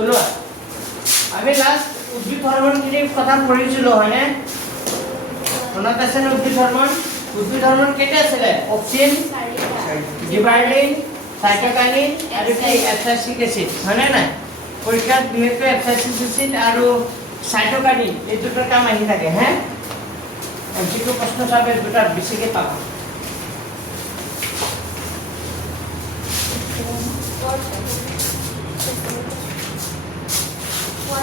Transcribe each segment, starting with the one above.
ওলোৱা আমি লাষ্ট উদ্ভিদ হৰম'নখিনিৰ কথা পঢ়িছিলোঁ হয়নে মনত আছে নে উদ্ভিদ হৰম'ন কেইটা আছিলে অক্সিন জিবাৰলিন সাইটোকাইনিন আৰু কি এবছাইচিক এচিড হয়নে নাই পৰীক্ষাত বিশেষকৈ এবছাইচিক এচিড আৰু সাইটোকাইনিন এই দুটাৰ কাম আহি থাকে হে এমচিকিউ প্ৰশ্ন চাবে দুটা বেছিকৈ পাবা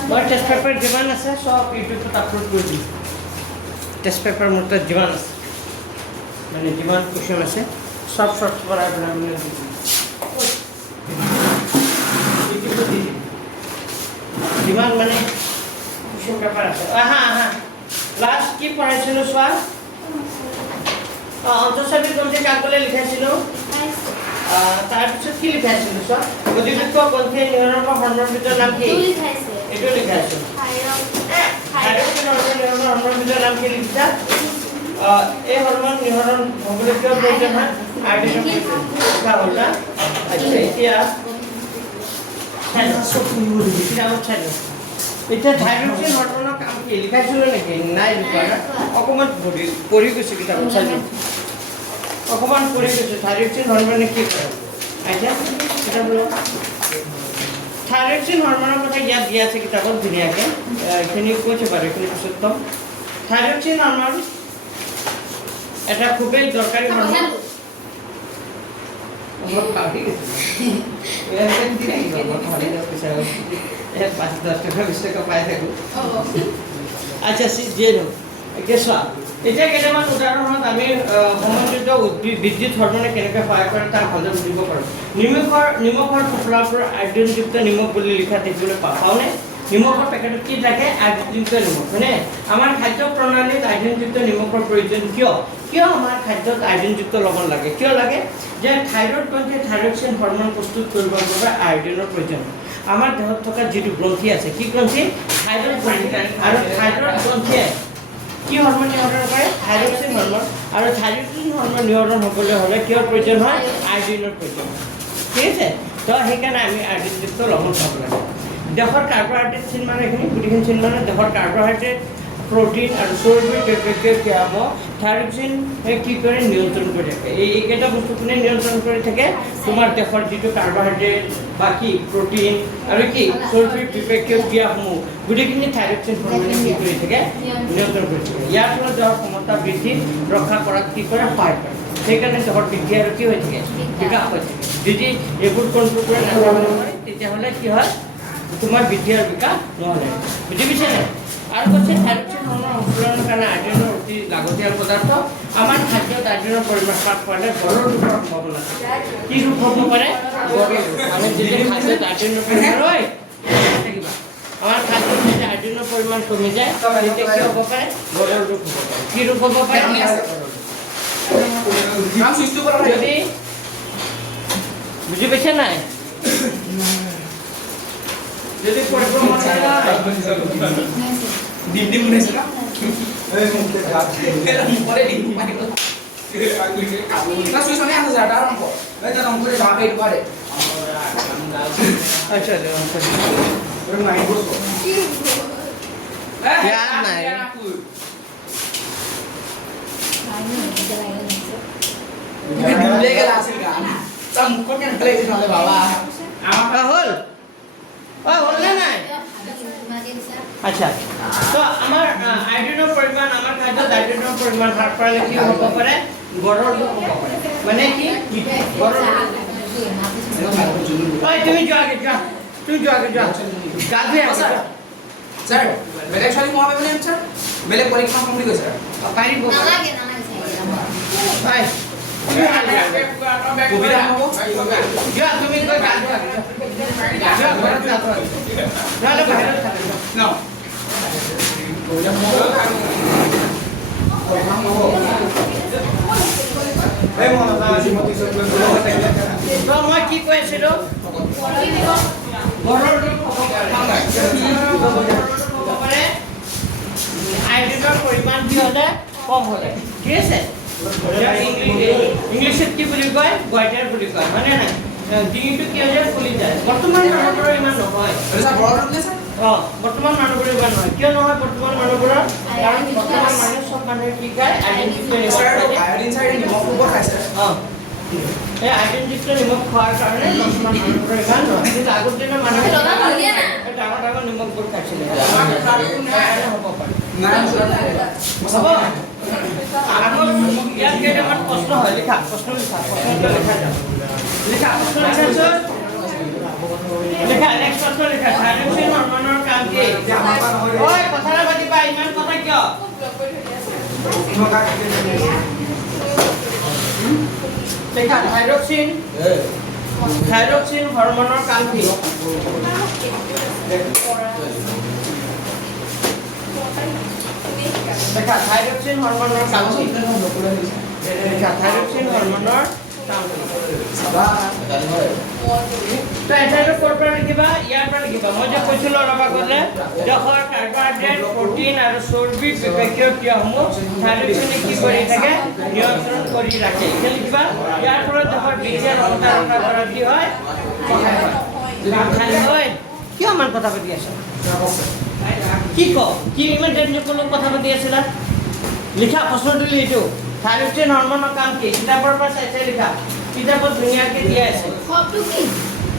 মই টেষ্ট পেপাৰ যিমান আছে সব ইউটিউবত আপলোড কৰি দিম টেষ্ট পেপাৰ মোৰ তাত যিমান আছে মানে যিমান কুৱেশ্যন আছে সব শৰ্ট কৰাই পেলাই মানে যিমান মানে কুৱেশ্যন পেপাৰ আছে লাষ্ট কি পঢ়াইছিলোঁ চোৱা অন্তঃছবি গ্ৰন্থি কাকলৈ লিখাইছিলোঁ তাৰপিছত কি লিখাইছিলোঁ চোৱা গতিবৃক্ক গ্ৰন্থি নিহৰণৰ হৰম'নৰ ভিতৰত নাম কি এইটো লিখাইছোঁ হৰম'নৰ ভিতৰত নাম কি লিখিছা এই হৰম'ন নিহৰণ হ'বলৈ কিয় প্ৰয়োজন হয় আয়োডিনৰ লিখা হ'ল না আচ্ছা এতিয়া এতিয়া থাইৰক্সিন হৰম'নৰ কাম কি লিখাইছিলোঁ নেকি নাই লিখা অকণমান পঢ়ি গৈছোঁ কিতাপত চাইছোঁ অকণমান পঢ়ি গৈছোঁ থাইৰক্সিন হৰম'নে কি কৰে আচ্ছা কিতাপত থাইৰক্সিন হৰম'নৰ কথা ইয়াত দিয়া আছে কিতাপত ধুনীয়াকৈ এইখিনি কৈছে বাৰু এইখিনি পিছত ক'ম থাইৰক্সিন হৰম'ন এটা খুবেই দৰকাৰী হৰম'ন আচ্ছা যিয়ে নহওক এতিয়া চোৱা এতিয়া কেইটামান উদাহৰণত আমি সমন্বিত বিদ্যুৎ হৰম'নে কেনেকৈ সহায় কৰে তাৰ সহজে বুজিব পাৰোঁ নিমখৰ টোপোলাৰ পৰা আয়োডিনযুক্ত নিমখ বুলি লিখা দেখিবলৈ পাওঁনে নিমখৰ পেকেটত কি থাকে আয়োডিনযুক্ত নিমখ হয়নে আমাৰ খাদ্য প্ৰণালীত আয়োডিনযুক্ত নিমখৰ প্ৰয়োজন কিয় আমাৰ খাদ্যত আয়োডিনযুক্ত লৱণ লাগে কিয় লাগে যে থাইৰয়ড গ্ৰন্থিয়ে থাইৰক্সিন হৰম'ন প্ৰস্তুত কৰিবৰ বাবে আয়োডিনৰ প্ৰয়োজন আমাৰ দেহত থকা যিটো গ্ৰন্থি আছে কি গ্ৰন্থি থাইৰয়ড গ্ৰন্থি আৰু থাইৰয়ড গ্ৰন্থিয়ে কি হৰম'ন নিয়ন্ত্ৰণ কৰে থাইৰক্সিন হৰম'ন আৰু থাইৰক্সিন হৰম'ন নিয়ন্ত্ৰণ হ'বলৈ হ'লে কিহৰ প্ৰয়োজন হয় আয়োডিনৰ প্ৰয়োজন ঠিক আছে তো সেইকাৰণে আমি আয়োডিনযুক্ত লৱণ খাব লাগে দেহৰ কাৰ্বহাইড্ৰেট চিন মানে এইখিনি গোটেইখিনি চিন মানে দেহৰ কাৰ্বহাইড্ৰেট প্ৰটিন আৰু চৰ্বি বিপেক্ষে কি হ'ব থাইৰক্সিন কি কৰে নিয়ন্ত্ৰণ কৰি থাকে এইকেইটা বস্তু কোনে নিয়ন্ত্ৰণ কৰি থাকে তোমাৰ দেহৰ যিটো কাৰ্বহাইড্ৰেট বা কি প্ৰটিন আৰু কি চৰ্বিৰ বিপেক্ষে ক্ৰিয়াসমূহ গোটেইখিনি থাইৰক্সিন হৰম'নে কি কৰি থাকে নিয়ন্ত্ৰণ কৰি থাকে ইয়াৰ ফলত দেহৰ ক্ষমতা বৃদ্ধি ৰক্ষা কৰাত কি কৰে সহায় কৰে সেইকাৰণে দেহৰ বৃদ্ধি আৰু কি হৈ থাকে বিকাশ হৈ থাকে যদি এইবোৰ কণ্ট্ৰল কৰি নাথাকিব পাৰে তেতিয়াহ'লে কি হয় তোমাৰ বৃদ্ধি আৰু বিকাশ নহ'লে বুজি পাইছেনে আৰু কৈছে থাইৰক্সিন হৰম'নৰ সংকলনৰ কাৰণে আয়োডিনৰ অতি লাগতিয়াল পদাৰ্থ আমাৰ খাদ্যত আয়োডিনৰ পৰিমাণ হ্ৰাস পালে গড়ৰ ৰোগৰ সম্ভাৱনা কি ৰোগ হ'ব পাৰে গড়ৰ ৰোগ আমি যেতিয়া খাদ্যত আয়োডিনৰ পৰিমাণ হয় আমাৰ খাদ্যত যদি আয়োডিনৰ পৰিমাণ কমি যায় তেতিয়া কি হ'ব পাৰে গড়ৰ ৰোগ হ'ব পাৰে কি ৰোগ হ'ব পাৰে যদি বুজি পাইছে নাই যদি পৰিক্ৰমা ডিম বনাইছে না এই মুখতে যা পরে ডিম পাইলো না সুই সনে আছে যাটা রঙ এই যে রঙ করে ভাবে একটু পারে আচ্ছা আচ্ছা ওরে নাই বসো यार নাই ভুলে গেল আসল গান সব মুখ কেন ফেলে দিলে বাবা আমার হল হল না নাই আচ্ছা তো আমাৰ আয়োডিনৰ পৰিমাণ আমাৰ খাদ্যত আয়োডিনৰ পৰিমাণ হ্ৰাস পালে কি হ'ব পাৰে গড়ৰ ৰোগ হ'ব পাৰে মানে কি গড়ৰ তুমি যোৱা গা ধুই আছা স্যাৰ বেলেগ ছোৱালী মহাবে বলে স্যাৰ বেলেগ পৰীক্ষা কমপ্লিট হৈছে পাৰিব নালাগে বাই সুবিধা হ'ব যোৱা তুমি গৈ গা ধুৱা যোৱা ঘৰত গা ধুৱা নহ'লে বাহিৰত খালে ন মই কি কৈ আছিলো আয়োডিনৰ পৰিমাণ কি হ'লে কম হ'লে ঠিক আছে ইংলিছত কি বুলি কয় গোইটাৰ বুলি কয় হয়নে নাই ডিঙিটো কি হৈ যায় ফুলি যায় বৰ্তমান মানুহবোৰৰ ইমান নহয় বৰ্তমান মানুহবোৰৰ ইমান নহয় কিয় নহয় বৰ্তমান মানুহবোৰৰ কাৰণ বৰ্তমান মানুহে চব মানুহে কি খায় আইডেণ্টিটি এই আইডেণ্টিটি নিমখ খোৱাৰ কাৰণে বৰ্তমান মানুহবোৰৰ ইমান নহয় কিন্তু আগৰ দিনৰ মানুহে ডাঙৰ ডাঙৰ নিমখবোৰ খাইছিলে হ'ব পাৰে আগৰ ইয়াত কেইটামান প্ৰশ্ন হয় লিখা প্ৰশ্ন লিখা প্ৰশ্ন লিখা লিখা নেক্সট প্রশ্ন লিখা থাইরক্সিন হরমোনের কাম কি ওই কথাটা পাতিবা ইমান কথা কিয় লিখা থাইরক্সিন হরমোনের কাম কি লিখা থাইরক্সিন হরমোনের কাম কি লিখা থাইরক্সিন হরমোনের কাম কি তো এটা কোড পৰা লিখিবা ইয়াৰ পৰা লিখিবা মই যে কৈছিলো অলপ আগতে দেহৰ কাৰ্বোহাইড্ৰেট প্ৰটিন আৰু চৰ্বি বিপাকীয় ক্ৰিয়াসমূহ থাইৰক্সিনে কি কৰি থাকে নিয়ন্ত্ৰণ কৰি ৰাখে কি লিখিবা ইয়াৰ পৰা দেহৰ বৃদ্ধি আৰু ক্ষমতা ৰক্ষা কৰা কি হয় খালি হয় কিয় মান কথা পাতি আছা কি কি ইমান কোনো কথা পাতি আছিলা লিখা প্ৰশ্নটো এইটো থাইৰক্সিন হৰমোনৰ কাম কি কিতাপৰ পৰা চাই লিখা কিতাপত ধুনীয়াকৈ দিয়া আছে সবটো কি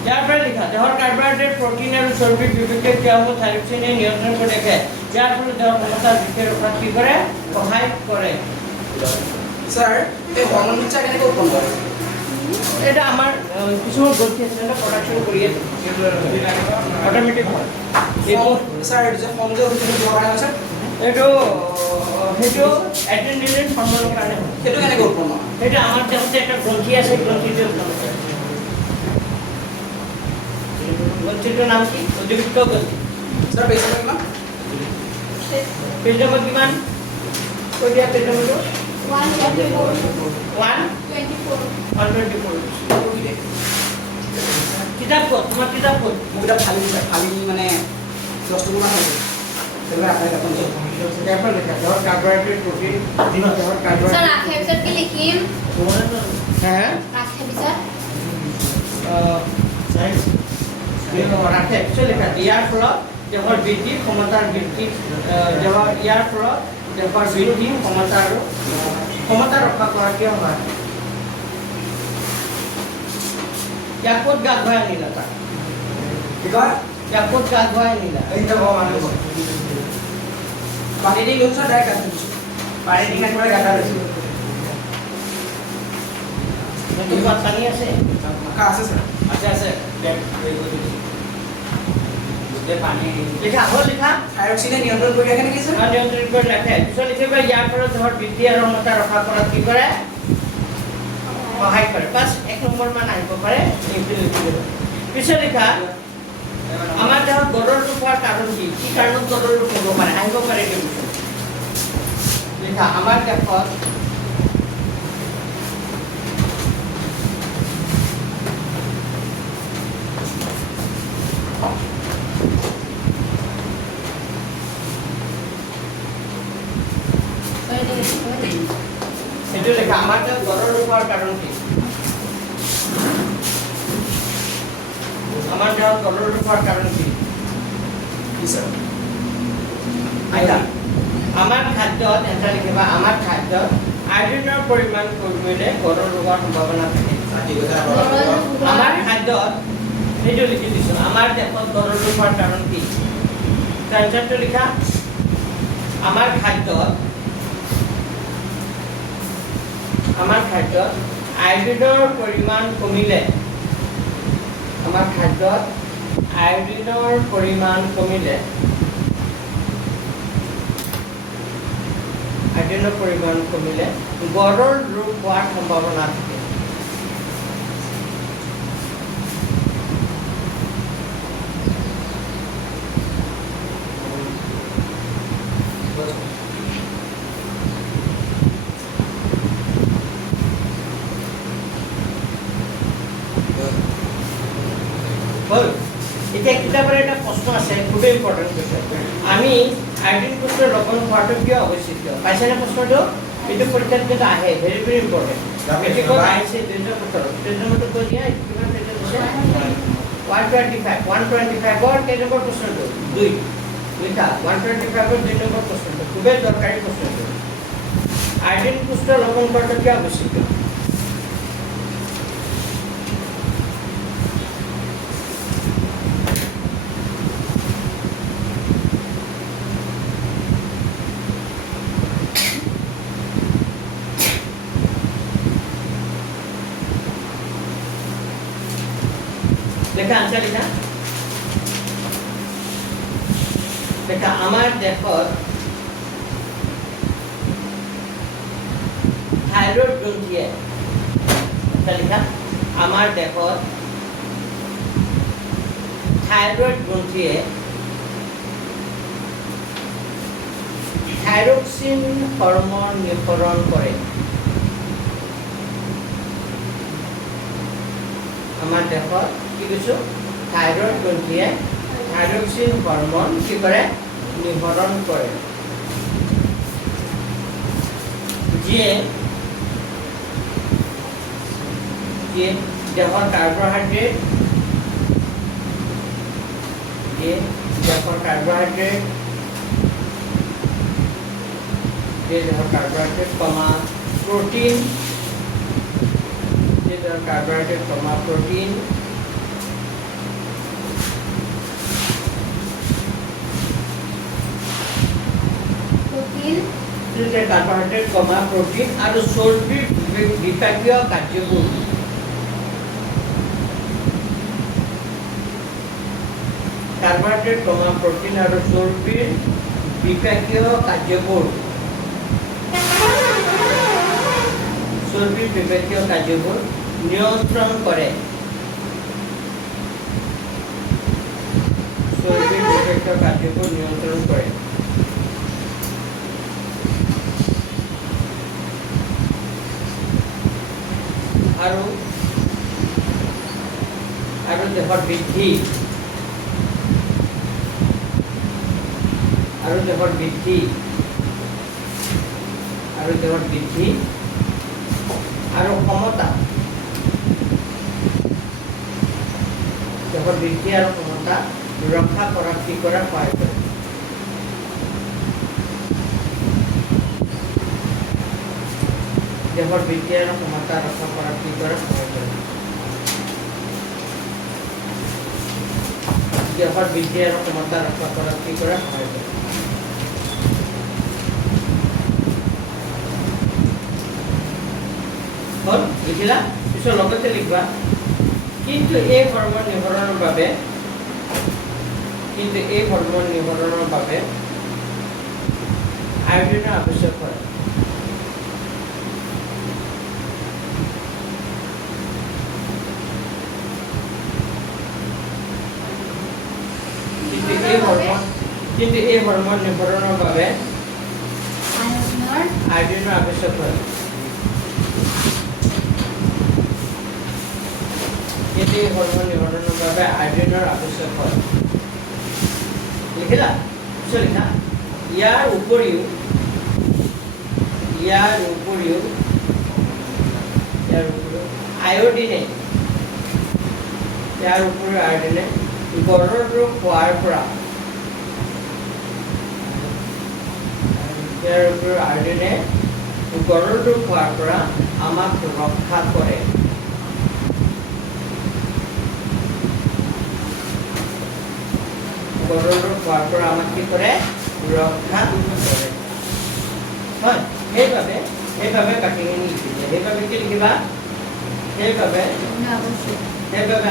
यार पर लिखा देहर कार्बोहाइड्रेट प्रोटीन और चर्बी विभिन्न क्रियाসমূহ থাইরক্সিনে নিয়ন্ত্রণ করে রাখে যার ফলে দেহৰ ক্ষমতা বৃদ্ধি ৰক্ষা কি কৰে সহায় কৰে স্যাৰ এই হৰমোন চাই কেনে উৎপন্ন কৰে এটা আমাৰ কিছুমান গ্ৰন্থি আছে না প্ৰডাকশন কৰি আছে অটোমেটিক হয় এইটো স্যাৰ যে সংযোগ হৈছে ব্যৱহাৰ আছে এইটো হেটো এড্ৰেনালিন হৰমোনৰ কাৰণে হেটো কেনে উৎপন্ন এটা আমাৰ দেহতে এটা গ্ৰন্থি আছে গ্ৰন্থিটো উৎপন্ন কৰে গ্ৰন্থিটোৰ নাম কি অধিবৃক্ক গ্ৰন্থি স্যাৰ পেজ কিমান পেজ নম্বৰ কিমান কৈ দিয়া পেজ নম্বৰটো 124 কিতাপ ক'ত তোমাৰ কিতাপ ক'ত মোৰ কিতাপ খালি মানে 10 টুকুৰা আছে তেলে আপুনি এখন পেপাৰ লিখা দেহৰ কাৰ্বোহাইড্ৰেট প্ৰটিন দেহৰ কাৰ্বোহাইড্ৰেট স্যাৰ আখে পিছত কি লিখিম হ্যাঁ আখে পিছত সায়েন্স ৰাখে একচুয়ালি ইয়াৰ ফলত দেহৰ বৃদ্ধি ক্ষমতাৰ বৃদ্ধি দেহৰ ইয়াৰ ফলত দেহৰ বৃদ্ধি ক্ষমতা ৰক্ষা কৰা কিয় হয় ইয়াক ক'ত গা ধুৱাই আনিলা তাক কি কয় ইয়াক ক'ত গা ধুৱাই আনিলা এইটো মানুহ পানী দি লৈছো ডাইৰেক্ট আনিছো পানী দি নাখালে গাটা লৈছো নতুন পানী আছে আছে স্যার আছে লিখা হল লিখা থাইরক্সিনে নিয়ন্ত্রণ কৰি ৰাখে নেকি স্যাৰ নিয়ন্ত্ৰণ কৰি ৰাখে পিছত লিখিবা ইয়াৰ পৰা দেহৰ বৃদ্ধি আৰু ক্ষমতা ৰক্ষা কৰাত কি কৰে সহায় কৰে বাস এক নম্বৰ মান আহিব পাৰে এইটো লিখিব পিছত লিখা আমাৰ দেহত গড়ৰ ৰোগ হোৱাৰ কাৰণ কি কি কাৰণত গড়ৰ ৰোগ হ'ব পাৰে আহিব পাৰে কি লিখা আমাৰ দেহত itu লেখা আমাৰ যে গড়ৰ ৰোগ হোৱাৰ কাৰণ কি আমাৰ যে গড়ৰ ৰোগ হোৱাৰ কাৰণ কি স্যাৰ আইতা আমাৰ খাদ্যত এটা লিখিবা আমাৰ খাদ্যত আয়ডিনৰ পৰিমাণ কমিলে গড়ৰ ৰোগৰ সম্ভাৱনা থাকে আমাৰ খাদ্যত এইটো লিখি দিছো আমাৰ দেহত গড়ৰ ৰোগ হোৱাৰ কাৰণ কি ট্ৰান্সলেটটো লিখা আমাৰ খাদ্যত আয়োডিনৰ পৰিমাণ কমিলে আমাৰ খাদ্যত আয়োডিনৰ পৰিমাণ কমিলে গড়ৰ ৰোগ হোৱাৰ সম্ভাৱনা থাকে এতিয়া কিতাপৰ এটা প্ৰশ্ন আছে খুব ইম্পৰ্টেণ্ট কোৱেশ্চন আমি আয়োডিন পুষ্ট লবণ খোৱাটো কিয় আৱশ্যক পাইছেনে প্ৰশ্নটো এইটো পৰীক্ষাত কিন্তু আহে ভেৰি ভেৰি ইম্পৰ্টেণ্ট মেট্ৰিকত আহিছে 2017 নম্বৰটো কৈ দিয়া কিমান পেজত 125 কেই নম্বৰ প্ৰশ্নটো 2 লিখা 125 2 নম্বৰ প্ৰশ্নটো খুবেই দৰকাৰী প্ৰশ্নটো আইডিন পুষ্ট লবণ কৰাটো কি আৱশ্যক देखा आंसर लिखा देखा आमार देखत थायरॉइड ग्रंथिये लिखा आमार देखत थायरॉइड ग्रंथिये थायरॉक्सिन हर्मोन निःसरण करे आमार देखत কি কৈছো থাইরয়েড গ্রন্থিয়ে থাইরক্সিন হরমোন কি করে নিঃসরণ করে যিয়ে দেহৰ কাৰ্বহাইড্ৰেট কমা প্রোটিন কমা প্রোটিন कार्बोहाइड्रेट कमा प्रोटीन और चर्बी विपाकीय कार्यबोध कार्बोहाइड्रेट कमा प्रोटीन और चर्बी विपाकीय कार्यबोध नियंत्रण करे चर्बी विपाकीय कार्यबोध नियंत्रण करे और देहर बृद्धि और देहर बृद्धि और क्षमता देहर बृद्धि और क्षमता रक्षा करा की करा सहाय करे देहर बृद्धि और क्षमता रक्षा करा की करा सहाय करे देहर बृद्धि और क्षमता रक्षा करा की करा सहाय करे और लिखिला पिछर लगते लिखबा किंतु ए हर्मोन निःसरणर বাবে आयोडिনৰ आवश्यक হয় কিন্তু এই হৰমোন নিঃসৰণৰ বাবে আয়োডিনৰ आवश्यक হয় কিন্তু এই হৰমোন নিঃসৰণৰ বাবে আয়োডিনৰ आवश्यक হয় লিখিলা লিখা ইয়াৰ উপৰিও আয়োডিনে গড়ৰ ৰোগ হোৱাৰ পৰা আয়োডিনে গড়ৰ ৰোগ হোৱাৰ পৰা আমাক ৰক্ষা কৰে গড়ৰ ৰোগ হোৱাৰ পৰা আমাক কি কৰে ৰক্ষা কৰে হয় সেইভাবে কাটিঙি লিখিলে সেইভাবে কি লিখিবা সেইভাবে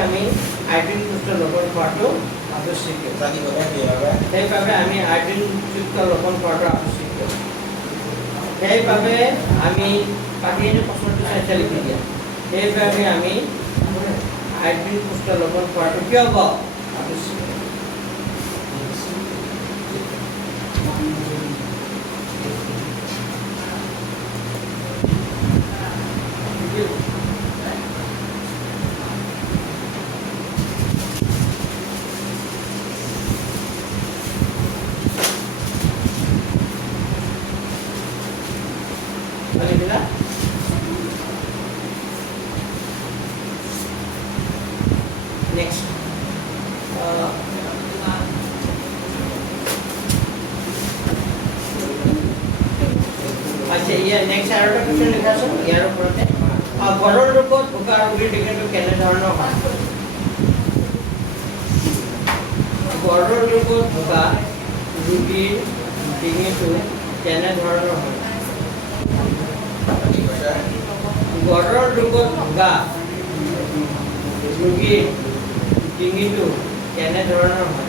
আমি আয়োডিন যুক্ত লবণ খোৱাটো আৱশ্যক সেইভাবে আমি আয়োডিন যুক্ত লবণ খোৱাটো আৱশ্যক সেইভাবে আমি কাটিঙি প্ৰশ্নটো চাই লিখি দিয়া সেইভাবে আমি আয়োডিন যুক্ত লবণ খোৱাটো কি হ'ব আৱশ্যক नेक्स्ट আচ্ছা ইয়াৰ নেক্সট আৰু এটা কুৱেশ্যন লিখাচোন ইয়াৰ ওপৰতে গড়ৰ ৰূপত ভোকা ৰোগীৰ ডিঙিটো কেনেধৰণৰ হয় গড়ৰ ৰূপত ভোকা ৰোগীৰ ডিঙিটো কেনেধৰণৰ হয় গড়ৰ ৰূপত ভোকা ৰোগীৰ ডিঙিটো কেনেধৰণৰ হয়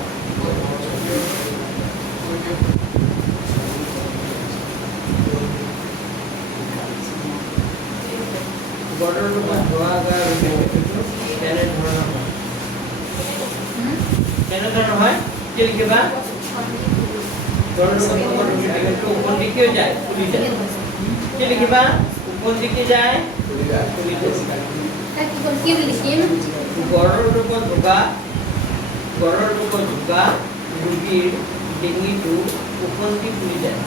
গড়ৰ ৰূপত ভোকা ৰোগীৰ ডিঙিটো কেনেধৰণৰ হয় কেনেধৰণৰ হয় কি লিখিবা গড়ৰ ৰূপত ভোকা ৰোগীৰ ডিঙিটো ওপৰ দিকে যায় ফুলি যায় কি লিখিবা ওপৰ দিকে যায় ফুলি যায় গড়ৰ ৰূপত ভোকা ৰোগীৰ ডিঙিটো ওপৰদি ফুলি যায়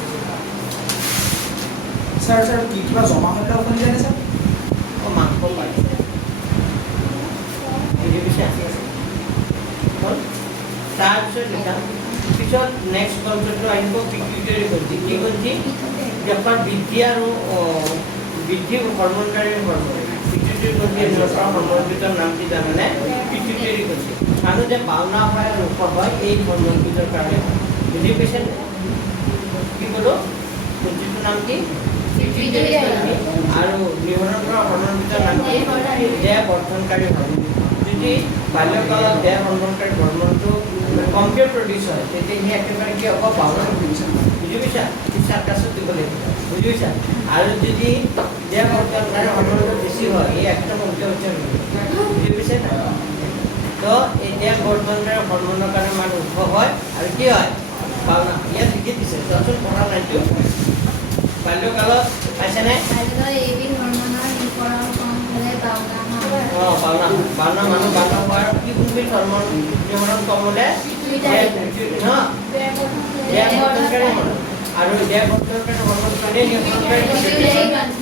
স্যার কি কিবা জমা হলে ওখানে যায় না স্যার মাংস পাই তাৰপিছত লিখা পিছত নেক্সট কনচেপ্টটো আহিব পিটুইটাৰী গ্ৰন্থি কি গ্ৰন্থি যখন বৃদ্ধি আৰু বৃদ্ধি হৰমনকাৰী হৰমন পিটুইটাৰী গ্ৰন্থি হৰমনৰ ভিতৰত নাম কি তাৰমানে পিটুইটাৰী গ্ৰন্থি আৰু যে বাওনা হয় আৰু ওখ হয় এই হৰমনবিধৰ কাৰণে বুজি পাইছে কি ক'লো গ্ৰন্থিটোৰ নাম কি পিটুইটাৰী গ্ৰন্থি আৰু নিউৰনৰ হৰমনৰ ভিতৰত নাম কি দেহ বৰ্ধনকাৰী হৰমন যদি বাল্যকালত দেহ বৰ্ধনকাৰী হৰমনটো কমকে প্ৰডিউচ হয় তেতিয়া সি একেবাৰে কি হ'ব বাওনা বুজি পাইছা ইচ্ছাৰ কাছত দিব লাগিব বুজি পাইছা আৰু যদি দেহ বৰ্ধনকাৰী হৰমনটো বেছি হয় এই একদম উচ্চ বুজি পাইছে না তো এই দেহ বৰ্ধনকাৰী হৰমনৰ কাৰণে মানুহ ওখ হয় আৰু কি হয় বাওনা ইয়াত লিখি দিছে চোৱাচোন পঢ়া নাইতো বাল্যকালত পাইছেনে বাওনা মানুহ বাওনা হোৱাৰ কি কোনবিধ হৰমন নিয়মন কম হ'লে দেহ বৰ্ধনকাৰী হৰমন আৰু দেহ বৰ্ধনকাৰী হৰমন কাৰণে নিয়মনকাৰী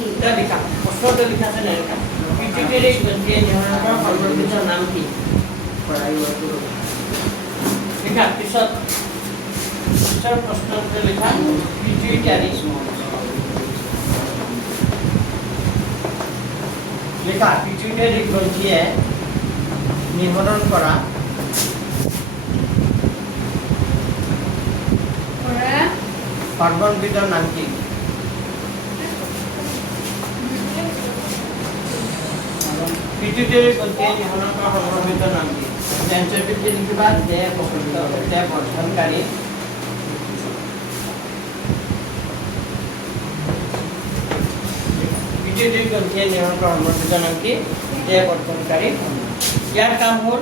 এটা লিখা প্ৰশ্নটো লিখা আছে নে লিখা পিটুইটাৰী গ্ৰন্থিয়ে নিয়মনৰ হৰমনবিধৰ নাম কি লিখা পিছৰ প্ৰশ্নটো লিখা পিটুইটাৰী লিখা পিটুইটাৰী গ্ৰন্থিয়ে নিৰ্ধাৰণ কৰা হৰমনবিধৰ নাম কি পিটুইটাৰী গ্ৰন্থিয়ে নিৰ্ধাৰণ কৰা হৰমনবিধৰ নাম কি এনসাৰ বিটি লিখিবা দেহ বৰ্ধনকাৰী পিটুইটাৰী গ্ৰন্থিয়ে নিৰ্ধাৰণ কৰা হৰমনবিধৰ নাম কি দেহ বৰ্ধনকাৰী ইয়াৰ কাম হ'ল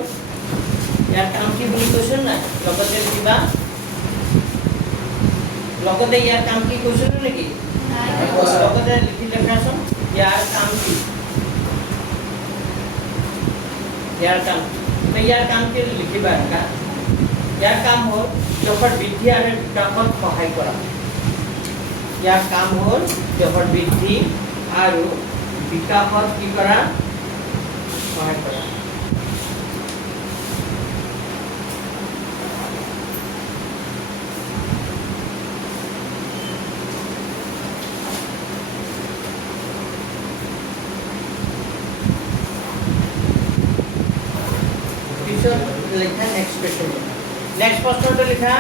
ইয়াৰ কাম কি বুলি কৈছিল না লগতে লিখিবা লগতে ইয়াৰ কাম কি কৈছিল নেকি লগতে লিখি লেখাচোন ইয়াৰ কাম কি ইয়াৰ কাম তো ইয়াৰ কাম কি লিখিবা এটা ইয়াৰ কাম হ'ল দেহৰ বৃদ্ধি আৰু বিকাশত সহায় কৰা ইয়াৰ কাম হ'ল দেহৰ বৃদ্ধি আৰু বিকাশত কি কৰা সহায় কৰা লিখা নেক্সট কোৱেশ্যন নেক্সট প্ৰশ্নটো লিখা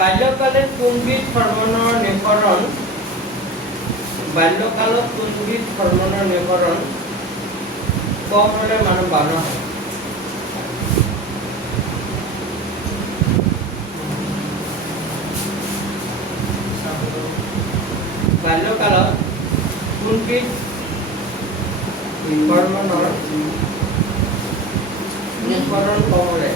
বাল্যকালত কোনবিধ হৰমনৰ নিঃসৰণ কম হ'লে মানুহ বাওনা হয় বাল্যকালত কোনবিধ হৰমনৰ নিঃসৰণ কম হ'লে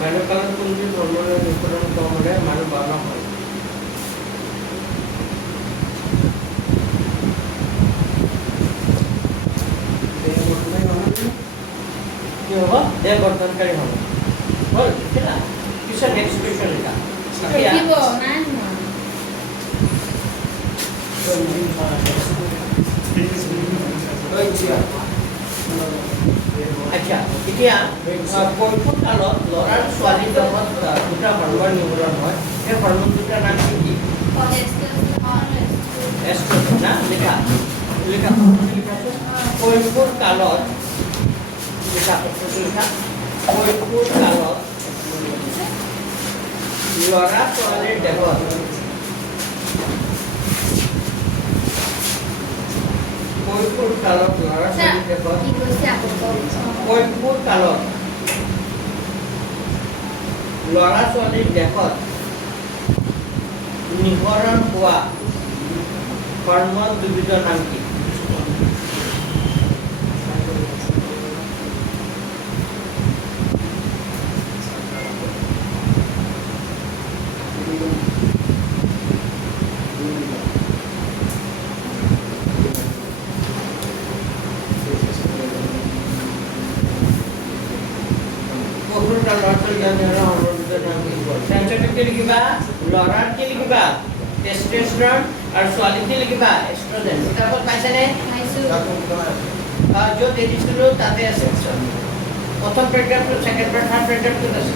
বাল্যকালত কোনবিধ হৰমনৰ নিঃসৰণ কম হ'লে মানুহ বাওনা হয় কি হ'ব দেহ বৰ্ধনকাৰী হ'ব হ'ল কিনা পিছত নেক্সট কুৱেশ্যন লিখা যেতিয়া কৈশোৰ কালত ল'ৰা আৰু ছোৱালীৰ দেহত দুটা হৰম'ন নিৰ্গমন হয় সেই হৰম'ন দুটাৰ নাম কি এষ্ট্ৰজেন না লিখা কৈশোৰ কালত কৈশোৰ কালত ল'ৰা ছোৱালীৰ দেহত কৈশোৰ কালত ল'ৰা ছোৱালীৰ দেহত কৈশোৰ কালত ল'ৰা ছোৱালীৰ দেহত নিঃসৰণ হোৱা হৰম'ন দুবিধৰ নাম কি? কৈশোৰ কালত ল'ৰা ছোৱালীৰ দেহত হৰম'ন দুবিধৰ নাম কি? চেঞ্চৰটো কি লিখিবা? ল'ৰাৰ কি লিখিবা? টেষ্টোষ্টেৰন আৰু ছোৱালীৰ কি লিখিবা? এষ্ট্ৰজেন। কিতাপত পাইছেনে? য'ত এৰিছিলোঁ তাতে আছে প্ৰথম পেৰাগ্ৰাফটো ছেকেণ্ড থাৰ্ড পেৰাগ্ৰাফটোত আছে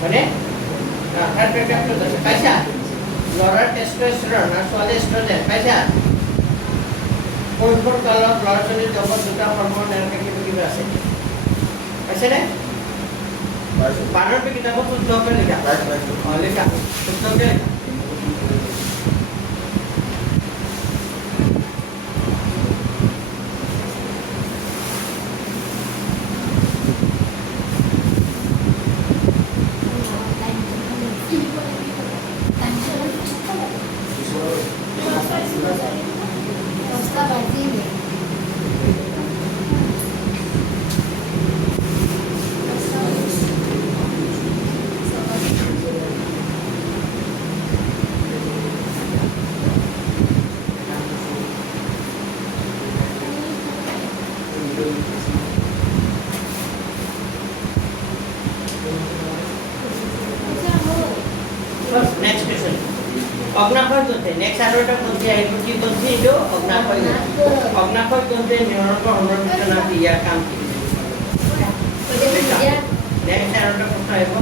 হয়নে? থাৰ্ড পেৰাগ্ৰাফটোত আছে পাইছা? ল'ৰাৰ টেষ্টোষ্টেৰন আৰু ছোৱালীৰ এষ্ট্ৰজেন পাইছা? কৈশোৰ কালত ল'ৰা ছোৱালীৰ দেহত দুটা হৰম'ন এনেকৈ কিবা আছে পাইছেনে? বানৰটো কিতাপত শুদ্ধকৈ লিখা লিখা শুদ্ধকৈ লিখা নেক্সট কোৱেশ্চন অগ্নাশয় গ্ৰন্থি নেক্সট আৰু এটা গ্ৰন্থি আহিব কি গ্ৰন্থি এইটো অগ্নাশয় গ্ৰন্থি নিউৰনৰ হৰম'ন দুটা নাম কি ইয়াৰ কাম কি নেক্সট আৰু এটা প্ৰশ্ন আহিব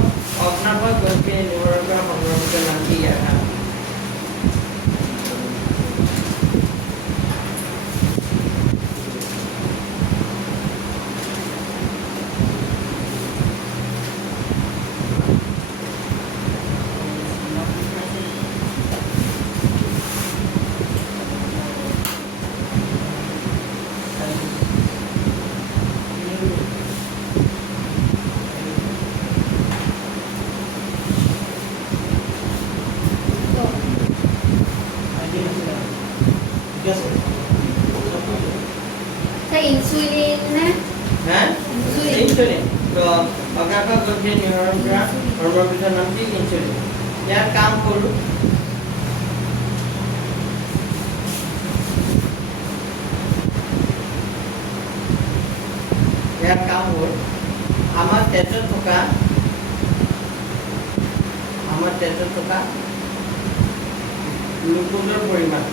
অগ্নাশয় গ্ৰন্থি নিউৰনৰ হৰম'ন দুটা নাম কি ইয়াৰ কাম insulin na হ্যাঁ ইনসুলিন তো অগ্নাশয় গ্রন্থি নিউরন হরমোন দুটার নাম কি ইনসুলিন ইয়ার কাম করু ইয়ার কাম হল আমার তেজত থকা গ্লুকোজৰ পৰিমাণ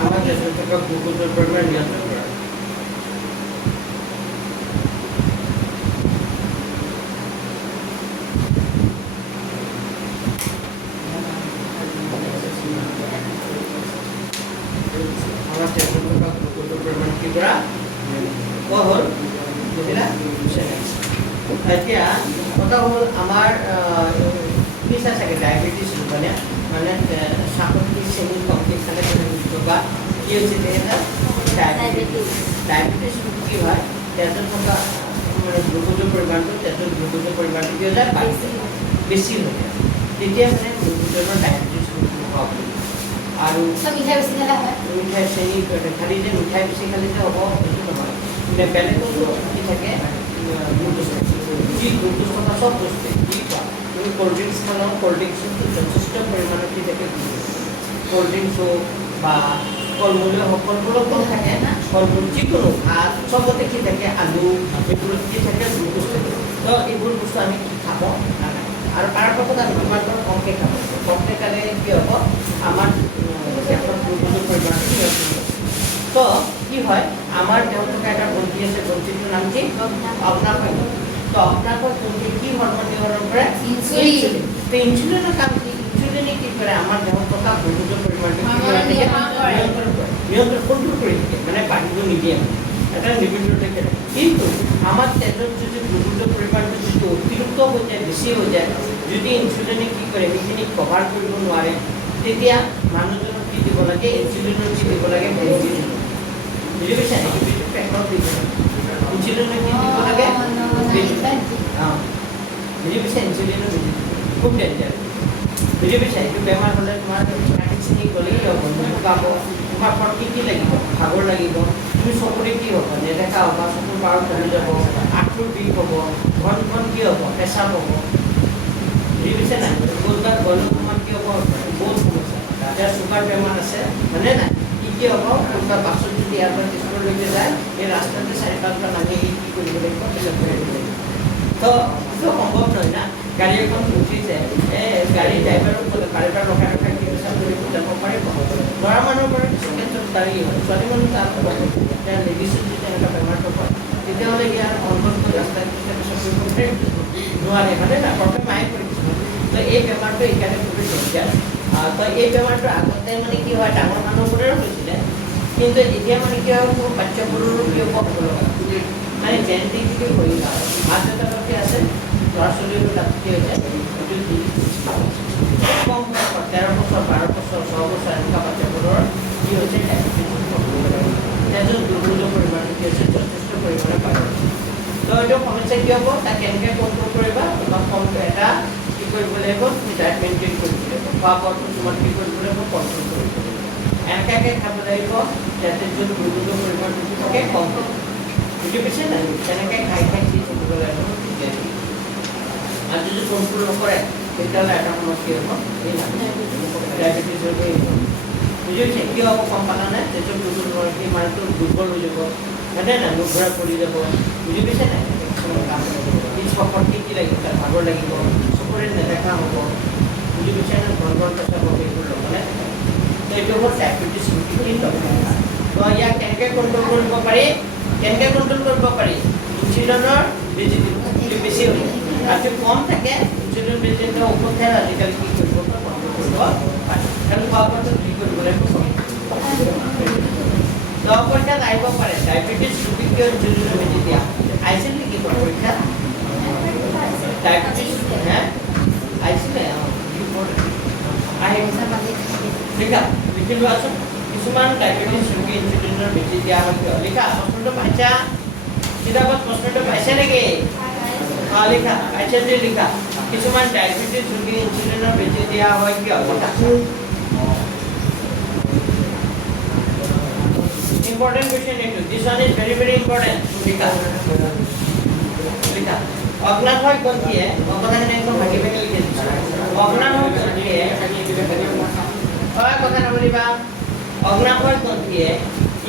আমাৰ তেজত থকা গ্লুকোজৰ পৰিমাণ নিয়ন্ত্ৰণ কৰা আমাৰ তেজত থকা গ্লুকোজৰ পৰিমাণ কি কৰা কোৱা হ'ল বুজিলা এতিয়া কথা হ'ল আমাৰ পিছা চাগে ডায়েবেটিছ মানে চাকৰি চেনি কমকে খালে বা কি হৈছে ডায়েবেটিছ কি হয় তেজত থকা মানে গ্লুকোজৰ পৰিমাণটো কি হৈ যায় বেছি হৈ যায় তেতিয়া মানে গ্লুকোজৰ ডায়েবেটিছ হ'ব আৰু মিঠাই চেনি খালি যে মিঠাই বেছি খালি যে হ'ব সেইটো নহয় বেলেগতো কি থাকে গ্লুকোজ যি গ্লুকোজ থকা সব বস্তু কি কোৱা তুমি কোল্ড ড্ৰিংকছ খালেও কোল্ড ড্ৰিংকছটো যথেষ্ট পৰিমাণৰ কি থাকে কোল্ড ড্ৰিংকছ হওক বা ফল মূল হওক ফল মূলত কম থাকে ফল মূল যিকোনো ভাত চবতে কি থাকে আলু এইবোৰত কি থাকে গ্লুকোজ থাকে তো এইবোৰ বস্তু আমি কি খাব নালাগে আৰু পৰাপক্ষত আমি যিমান কমকৈ খাব কমকৈ খালে কি হ'ব আমাৰ দেহৰ গ্লুক'জৰ পৰিমাণটো নিয়ন্ত্ৰণ হ'ব তো কি হয় আমাৰ দেহত থকা এটা গ্ৰন্থি আছে গ্ৰন্থিটোৰ নাম কি অগ্নাশয় তো অগ্নাশয় গ্ৰন্থি কি হৰম'ন নিঃসৰণ কৰে ইনচুলিন। তো ইনচুলিনৰ কাম কি ইনচুলিনে কি কৰে আমাৰ দেহত থকা গ্লুক'জৰ পৰিমাণটো কি কৰে নিয়ন্ত্ৰণ কণ্ট্ৰল কৰি থাকে মানে বাঢ়িব নিদিয়ে এটা নিৰ্দিষ্ট থাকে কিন্তু আমাৰ তেজত যদি গ্লুক'জৰ পৰিমাণটো যদি অতিৰিক্ত হৈ যায় বেছি হৈ যায় যদি ইনচুলিনে কি কৰে সেইখিনি কভাৰ কৰিব নোৱাৰে তেতিয়া মানুহজনক কি দিব লাগে ইনচুলিনৰ কি দিব লাগে বুজি পাইছা নেকি পেটৰ দিব ইনচুলিনৰ কি দিব লাগে অঁ বুজি পাইছা ইনচুলিনৰ বুজি খুব ডেঞ্জাৰ বুজি পাইছা এইটো বেমাৰ হ'লে তোমাৰ মেডিচিন গ'লেই হ'ব শুকাব তোমাৰ ফটকি কি লাগিব ভাগৰ লাগিব তুমি চকুৰে কি হ'ব নেদেখা হ'ব চকুৰ পাৱাৰ কমি যাব আঁঠুৰ বিষ হ'ব ঘন ঘন কি হ'ব পেচাব হ'ব বুজি পাইছে নাই ক'ৰবাত গ'লেও তোমাৰ কি হ'ব বহুত সমস্যা যাৰ চুগাৰ বেমাৰ আছে হয়নে নাই কি হ'ব কোনোবা বাছত যদি ইয়াৰ পৰা তেজপুৰলৈকে যায় এই ৰাস্তাতে 4-5টা নামি কি কৰিব লাগিব বেলেগ কৰি দিব লাগিব তো এইটো সম্ভৱ নহয় না গাড়ী এখন উঠিছে গাড়ী ড্ৰাইভাৰক ক'লে গাড়ীখন ৰখাই ৰখাই কি পেচাব কৰিব যাব পাৰিব ল'ৰা মানুহৰ পৰা কিছু ক্ষেত্ৰত দাঁড়ি হয় ছোৱালী মানুহ তাৰ এতিয়া লেডিছৰ যদি এনেকুৱা বেমাৰটো হয় তেতিয়াহ'লে ইয়াৰ অন্তত ৰাস্তাত পেচাব কৰিব নোৱাৰে হয়নে নাই প্ৰথমে মায়ে কৰি কিছুমান তো এই বেমাৰটো এইকাৰণে খুবেই ডেঞ্জাৰ তো এই বেমাৰটো আগতে মানে কি হয় ডাঙৰ মানুহবোৰেও হৈছিলে কিন্তু এতিয়া মানে কি হয় মোৰ বাচ্চাবোৰৰো কি হ'ব লগা মানে জেনেটিকলি হৈ যায় মাক দেউতাককে আছে ল'ৰা ছোৱালীবোৰ তাত কি হৈছে এইটো কম বয়সত 13 বছৰ 12 বছৰ 6 বছৰ এনেকুৱা বাচ্চাবোৰৰ কি হৈছে তেজত গ্লুক'জৰ পৰিমাণটো কি হৈছে যথেষ্ট পৰিমাণে বাঢ়ে তো এইটো সমস্যা কি হ'ব তাক কেনেকৈ কণ্ট্ৰল কৰিবা তোমাক কমকৈ এটা কি কৰিব লাগিব তুমি ডায়েট মেইনটেইন কৰিব লাগিব খোৱা বোৱাটো তোমাক কি কৰিব লাগিব কণ্ট্ৰল কৰিব লাগিব এনেকুৱাকৈ খাব লাগিব যাতে য'ত গ্লুক'জৰ পৰিমাণটো কি থাকে কম হ'ব বুজি পাইছে নাই তেনেকৈ খাই খাই কি থাকিব লাগিব আৰু যদি কণ্ট্ৰল নকৰে তেতিয়াহ'লে এটা সময়ত কি হ'ব এই ডায়েবেটিছ হ'ব বুজি পাইছে কি হ'ব গম পালা নাই তেজত গ্লুক'জ নহয় সেই মানুহটো দুৰ্বল হৈ যাব হয়নে নাই মুখ ঘূৰা পৰি যাব বুজি পাইছে নাই কিছুমান কাম শক্তি কি লাগিব তাৰ ভাগৰ লাগিব চকুৰে নেদেখা হ'ব বুজি পাইছে নাই ঘন ঘন পেচাব হ'ব এইবোৰ ল'বলৈ তো এইটো হ'ল ডায়েবেটিছ ৰুটিন দৰকাৰ তো ইয়াক কেনেকৈ কণ্ট্ৰল কৰিব পাৰি কেনেকৈ কণ্ট্ৰল কৰিব পাৰি ইনচুলিনৰ বেজি বেছি হ'ব আৰু যদি কম থাকে ইনচুলিন বেজি ঔষধ খাই আজিকালি কি কৰিব কণ্ট্ৰল কৰিব পাৰি কাৰণ খোৱা বোৱাটো কি কৰিব লাগিব দহ পৰীক্ষাত আহিব পাৰে ডায়েবেটিছ ৰোগীক কিয় ইনচুলিনৰ বেজি দিয়া আহিছিল নেকি পৰীক্ষাত ডায়েবেটিছ হে আহিছিলে লিখা লিখি লোৱাচোন কিছুমান ডায়েবেটিছ ৰোগী ইনচুলিনৰ বেজি দিয়া হয় কিয় লিখা প্ৰশ্নটো পাইছা কিতাপত প্ৰশ্নটো পাইছে নেকি অঁ লিখা পাইছে যদি লিখা কিছুমান ডায়েবেটিছ ৰোগী ইনচুলিনৰ বেজি দিয়া হয় কিয় লিখা important question into this one is very important लिखा लिखा অগ্নাশয় গ্রন্থি है কথাখানে একদম ভাগি ভাগি লিখে দিছো অগ্নাশয় গ্রন্থি है হয় কথা নবলিবা অগ্নাশয় গ্রন্থি है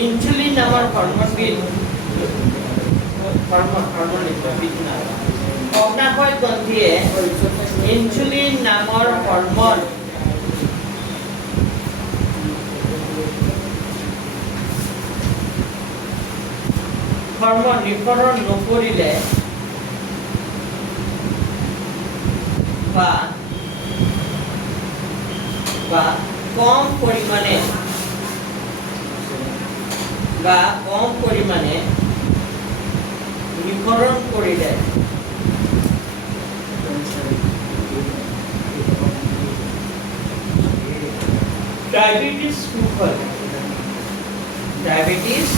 ইনসুলিন নামৰ হৰম'নবিধ হৰম'ন বিধ না অগ্নাশয় গ্ৰন্থি है ইনসুলিন নামৰ হৰম'ন হৰম'ন নিঃসৰণ নকৰিলে বা কম পৰিমাণে নিঃসৰণ কৰিলে ডায়েবেটিছ ৰোগ হয় ডায়েবেটিছ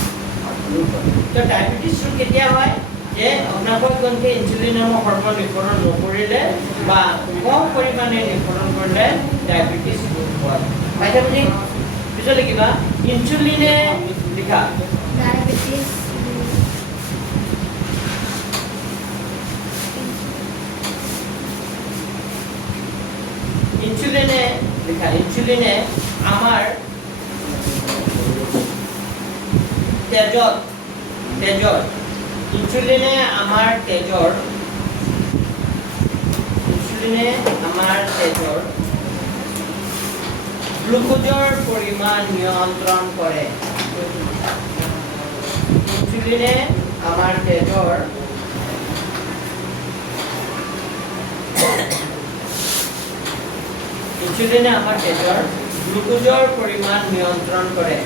তো ডায়েবেটিছ ৰোগ কেতিয়া হয় যে অগ্নাশয় গ্ৰন্থি ইনচুলিন নামৰ হৰম'ন নিঃসৰণ নকৰিলে বা কম পৰিমাণে নিঃসৰণ কৰিলে ডায়েবেটিছ ৰোগ হয় পাইছা বুজি পিছত লিখিবা ইনচুলিনে লিখা ইনচুলিনে লিখা ইনচুলিনে আমাৰ তেজত ইনচুলিনে আমাৰ তেজৰ ইনসুলিনে আমাৰ তেজৰ গ্লুকোজৰ পৰিমাণ নিয়ন্ত্ৰণ কৰে ইনসুলিনে আমাৰ তেজৰ ইনসুলিনে আমাৰ তেজৰ গ্লুকোজৰ পৰিমাণ নিয়ন্ত্ৰণ কৰে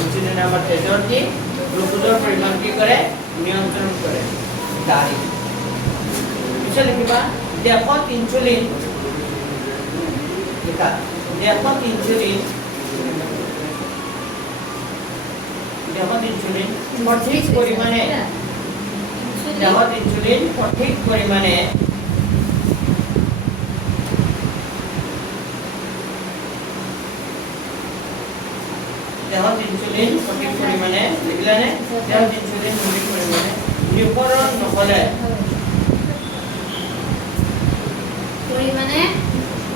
ইনসুলিনে আমাৰ তেজৰ কি গ্লুকোজৰ পৰিমাণ কি কৰে নিয়ন্ত্ৰণ কৰে দাৰি পিছে লিখিবা দেহত ইনসুলিন লিখা দেহত ইনসুলিন সঠিক পৰিমাণে দেহত ইনসুলিন সঠিক পৰিমাণে দেহত ইনসুলিন সঠিক পৰিমাণে লিখিলানে দেহত ইনসুলিন সঠিক পৰিমাণে নিঃসৰণ নহ'লে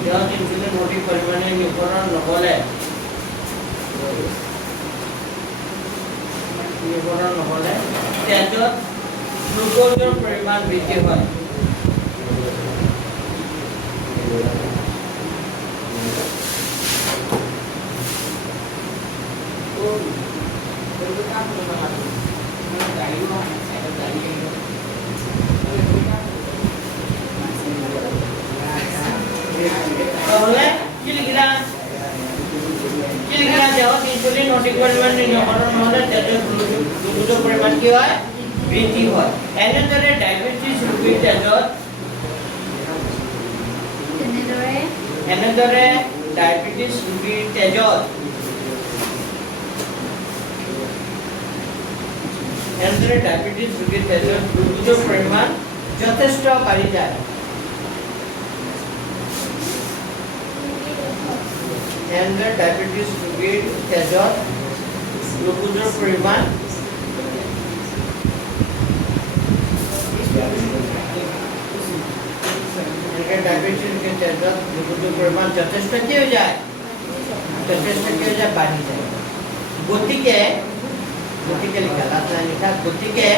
দেহত ইনসুলিন সঠিক পৰিমাণে নিঃসৰণ নহ'লে তেজত গ্লুকোজৰ পৰিমাণ বৃদ্ধি হয় তাহলে কি লিখিলা দেহত ইনসুলিন সঠিক পৰিমাণে নিঃসৰণ নহ'লে তেজত গ্লুকোজৰ পৰিমাণ কি হয় বৃদ্ধি হয় এনেদৰে ডায়েবেটিছ ৰোগীৰ তেজত ডায়েবেটিছ ৰোগীৰ তেজত গ্লুকোজৰ পৰিমাণ যথেষ্ট বাঢ়ি যায় ডায়েবেটিছ ৰোগীৰ তেজত গ্লুকোজৰ পৰিমাণ ডায়েবেটিছ ৰোগীৰ তেজত গ্লুকোজৰ পৰিমাণ যথেষ্ট কি হৈ যায় বাঢ়ি যায় গতিকে লিখা লিখা গতিকে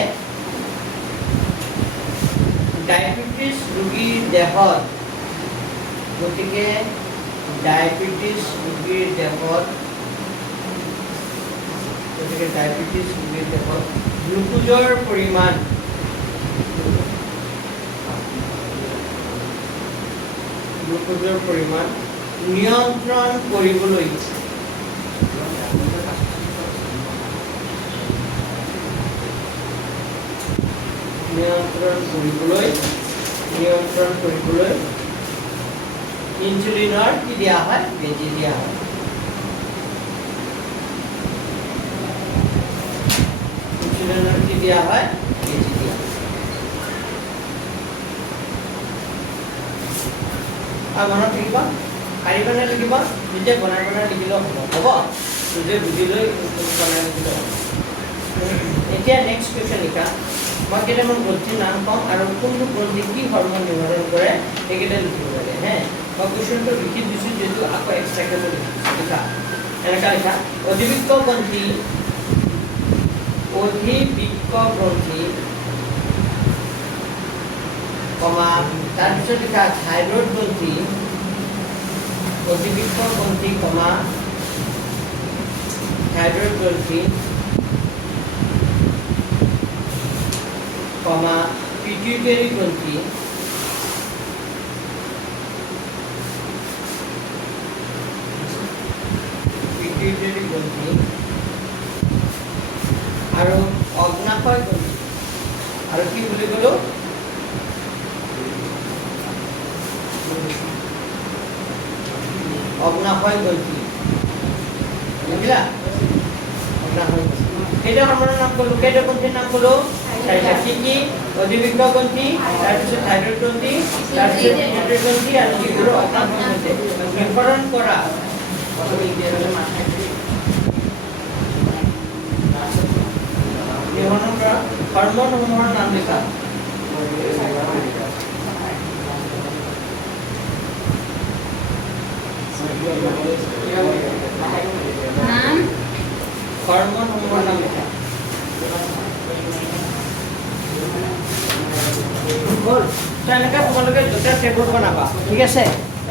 ডায়েবেটিছ ৰোগীৰ দেহত গ্লুকোজৰ পৰিমাণ নিয়ন্ত্ৰণ কৰিবলৈ ইনসুলিনৰ কি দিয়া হয় বেজি দিয়া হয় আৰু মনত থাকিব পাৰিবানে লিখিব নিজে বনাই লিখিলেও হ'ব নিজে বুজি লৈ বনাই লিখিলেও হ'ব এতিয়া নেক্সট কুৱেশ্যন লিখা মই কেইটামান গ্ৰন্থিৰ নাম কম আৰু কোনটো গ্ৰন্থি কি হৰম'ন নিৰ্ধাৰণ কৰে সেইকেইটা লিখিব লাগে হে মই কুৱেশ্যনটো লিখি দিছোঁ যিহেতু আকৌ এক্সট্ৰাকে লিখা এনেকুৱা লিখা অধিবৃক্ক গ্ৰন্থি কমা তাৰপিছত লিখা থাইৰয়ড গ্ৰন্থি অধিবৃক্ক গ্ৰন্থি কমা থাইৰয়ড গ্ৰন্থি কমা পিটুইটাৰি গ্ৰন্থি আৰু অগ্নাশয় গ্ৰন্থি আৰু কি বুলি ক'লো অগ্নাশয় গ্ৰন্থি বুজিলা অগ্নাশয় গ্ৰন্থি কেইটা হৰম'নৰ নাম ক'লো কেইটা গ্ৰন্থিৰ নাম ক'লো চাৰিটা কি কি অধিবৃক্ক গ্ৰন্থি তাৰপিছত থাইৰয়ড গ্ৰন্থি তাৰপিছত পিটুইটাৰি গ্ৰন্থি আৰু কি ক'লো অগ্নাশয় গ্ৰন্থি নিঃসৰণ কৰা হৰম'নসমূহৰ নাম লিখা হৰম'নসমূহৰ নাম লিখা হ'ল তো এনেকৈ তোমালোকে দুটা টেবুল বনাবা ঠিক আছে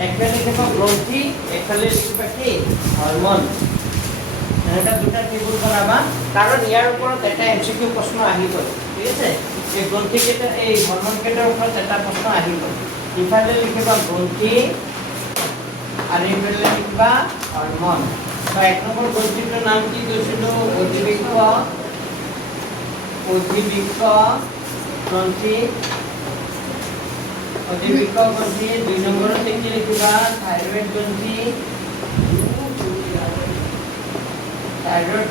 একফালে লিখিবা গ্ৰন্থি একফালে লিখিবা কি হৰমন এনেকৈ দুটা টেবুল বনাবা কাৰণ ইয়াৰ ওপৰত এটা MCQ প্ৰশ্ন আহিব ঠিক আছে এই গ্ৰন্থিকেইটা এই হৰমনকেইটাৰ ওপৰত এটা প্ৰশ্ন আহিব ইফালে লিখিবা গ্ৰন্থি আৰু ইফালে লিখিবা হৰমন তো এক নম্বৰ গ্ৰন্থিটোৰ নাম কি কৈছিলোঁ অধিবৃক্ষ গ্ৰন্থি অধিবৃক্ষ গ্ৰন্থি 2 নম্বৰত কি লিখিবা থাইৰয়েড গ্ৰন্থি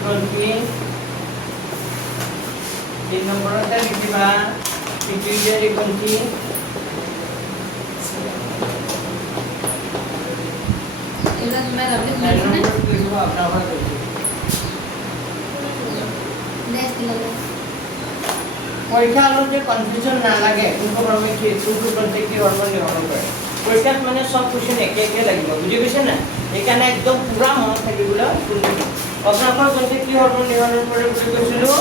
গ্ৰন্থি 3 নম্বৰতে লিখিবা পিটুইটাৰী গ্ৰন্থি এগুলো তোমাৰ আপনি 4 লিখবেন নম্বৰত লিখিবা অগ্নাশয় গ্ৰন্থি দেশ দিলে পৰীক্ষা হলে কনফিউজন নালাগে কোনটো হৰমন কি কোনটো গ্ৰন্থি কি হৰমন নিৰ্ধাৰণ কৰে পৰীক্ষাত মানে সব কোৱেশ্চন একে লাগিব বুজি পাইছে না সেইকাৰণে একদম পুৰা মনত থাকিবলৈ অগ্নাশয় গ্ৰন্থি কি হৰমন নিৰ্ধাৰণ কৰে বুলি কৈছিলোঁ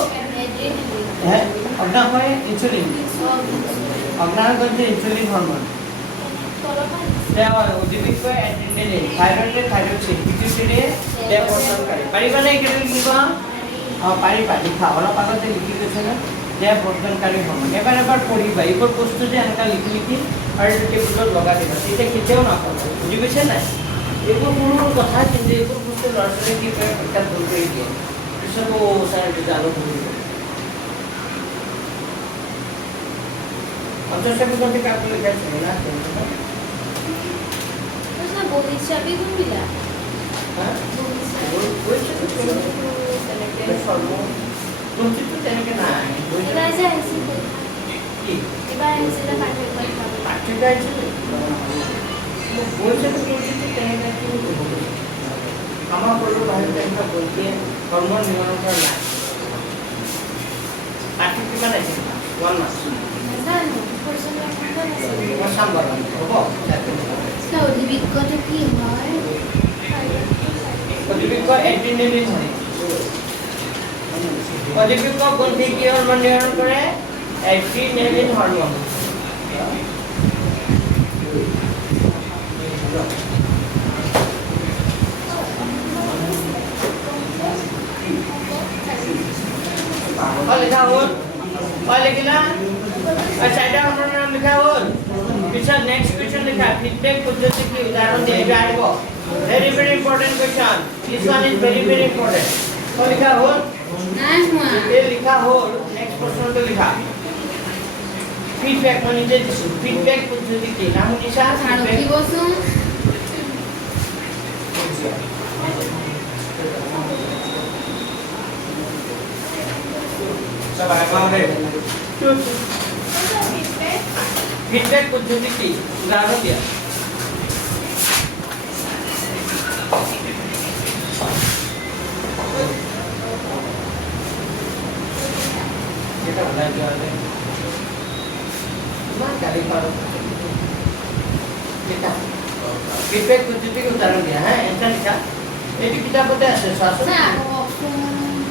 অগ্নাশয় ইনচুলিন অগ্নাশয় গ্ৰন্থি ইনচুলিন হৰমন অধিবৃক্ষ এড্ৰিনালিন থাইৰয়েড থাইৰক্সিন পিটুইটাৰী বৰ্ধনকাৰী পাৰিবানে এইকেইটা লিখিব পাৰিবা লিখা অলপ আগতে লিখি গৈছে না বৰ্ধনকাৰী হৰমন এবাৰ পঢ়িবা এইবোৰ বস্তু যে এনেকৈ লিখি আৰু টেবুলত লগাই দিবা তেতিয়া কেতিয়াও নাপাবা বুজি পাইছে নাই এইবোৰ কোনো কথা কিন্তু এইবোৰ বস্তু ল'ৰা ছোৱালীয়ে কি কৰে পৰীক্ষাত ভুল কৰি দিয়ে পিছত ছাৰ জানো ভুল অন্তঃসামী গ্ৰন্থি কাক লিখাইছে না ভবিষ্যতে কোনবিলা গ্ৰন্থিটো তেনেকৈ নাই এবাৰ যে আহিছিল কি এবাৰ আহিছিলে পাঠ্যক্ৰম পাৰ্থক্য আহিছিলে গৈছেতো গ্ৰন্থিটো তেনেকৈ কি হ'ব আমাৰ সৰু বাহিৰত এনেকুৱা গ্ৰন্থিয়ে হৰমন নিৰ্মাণ কৰা নাই পাৰ্থক্য কিমান আহিছিল 1 মাৰ্কছ নাজানো কোৱেশ্চন পেপাৰ আছে মই চাম বাৰু হ'ব অধিবৃক্কটো কি হয় অধিবৃক্ষ এড্ৰিনালিন হয় অধিবৃক্ষ গ্ৰন্থি কি হৰমন নিৰ্ধাৰণ কৰে এড্ৰিনালিন হৰমন লিখা হ'ল লিখিলা চাৰিটা হৰমনৰ লিখা হ'ল পিছত নেক্সট কুৱেশ্যন লিখা ফিডবেক পদ্ধতি কি উদাহৰণ দিয়ে এইটো আহিব very very important question this one is very very important লিখা হ'ল নাই হোৱা এই লিখা হ'ল নেক্সট প্ৰশ্নটো লিখা ফিডবেক মই নিজে দিছোঁ ফিডবেক পদ্ধতি কি নাম শুনিছা আৰু কি বচোন ফিডবেক পদ্ধতি কি উদাহৰণ দিয়া এটা ওলাই যোৱা হ'লে ইমান গালি পাৰোঁ ফিডবেক পদ্ধতিক উদাহৰণ দিয়া হা এটা লিখা এইটো কিতাপতে আছে চোৱাচোন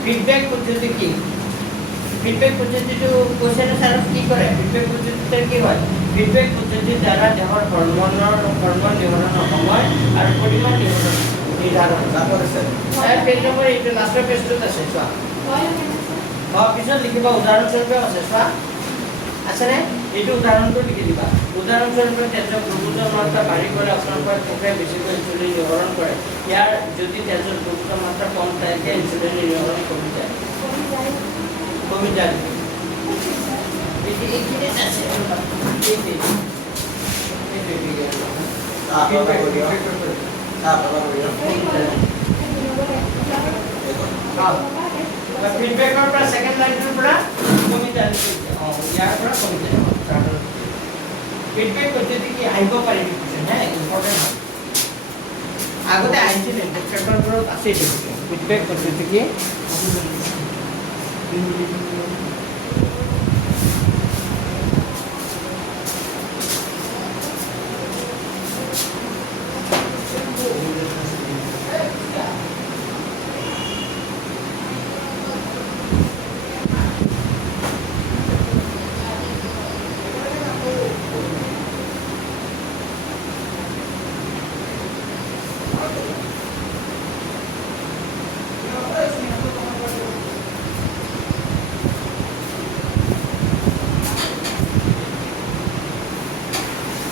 ফিডবেক পদ্ধতি কি ফিডবেক পদ্ধতিটো কোৱেশ্যন আনচাৰত কি কৰে ফিডবেক পদ্ধতিতে কি হয় ফিডবেক পদ্ধতিৰ দ্বাৰা দেহৰ হৰমন নিৰ্ধাৰণৰ সময় আৰু পৰিমাণ নিৰ্ধাৰণ কৰিছে পেজ নম্বৰ এইটো লাষ্টৰ পেজটোত আছে চোৱা পিছত লিখিবা উদাহৰণস্বৰূপে আছে চোৱা আছেনে এইটো উদাহৰণটো লিখি দিবা উদাহৰণস্বৰূপে তেজৰ গ্লুকোজৰ মাত্ৰা বাঢ়ি গ'লে আপোনালোকৰ পোকে বেছিকৈ ইনচুলিন নিৰ্ধাৰণ কৰে ইয়াৰ যদি তেজৰ গ্লুকোজৰ মাত্ৰা কম থাকে তেতিয়া ইনচুলিন নিৰ্ধাৰণ কমি যায় এইখিনিত আছে ফিডবেকৰ পৰা ছেকেণ্ড লাইনটোৰ পৰা কমি যায় ইয়াৰ পৰা কমি যায় ফিডবেক পদ্ধতি কি আহিব পাৰিব হে ইম্পৰ্টেণ্ট হয় আগতে আহিছিলে পেপাৰবোৰত আছে ফিডবেক পদ্ধতি কি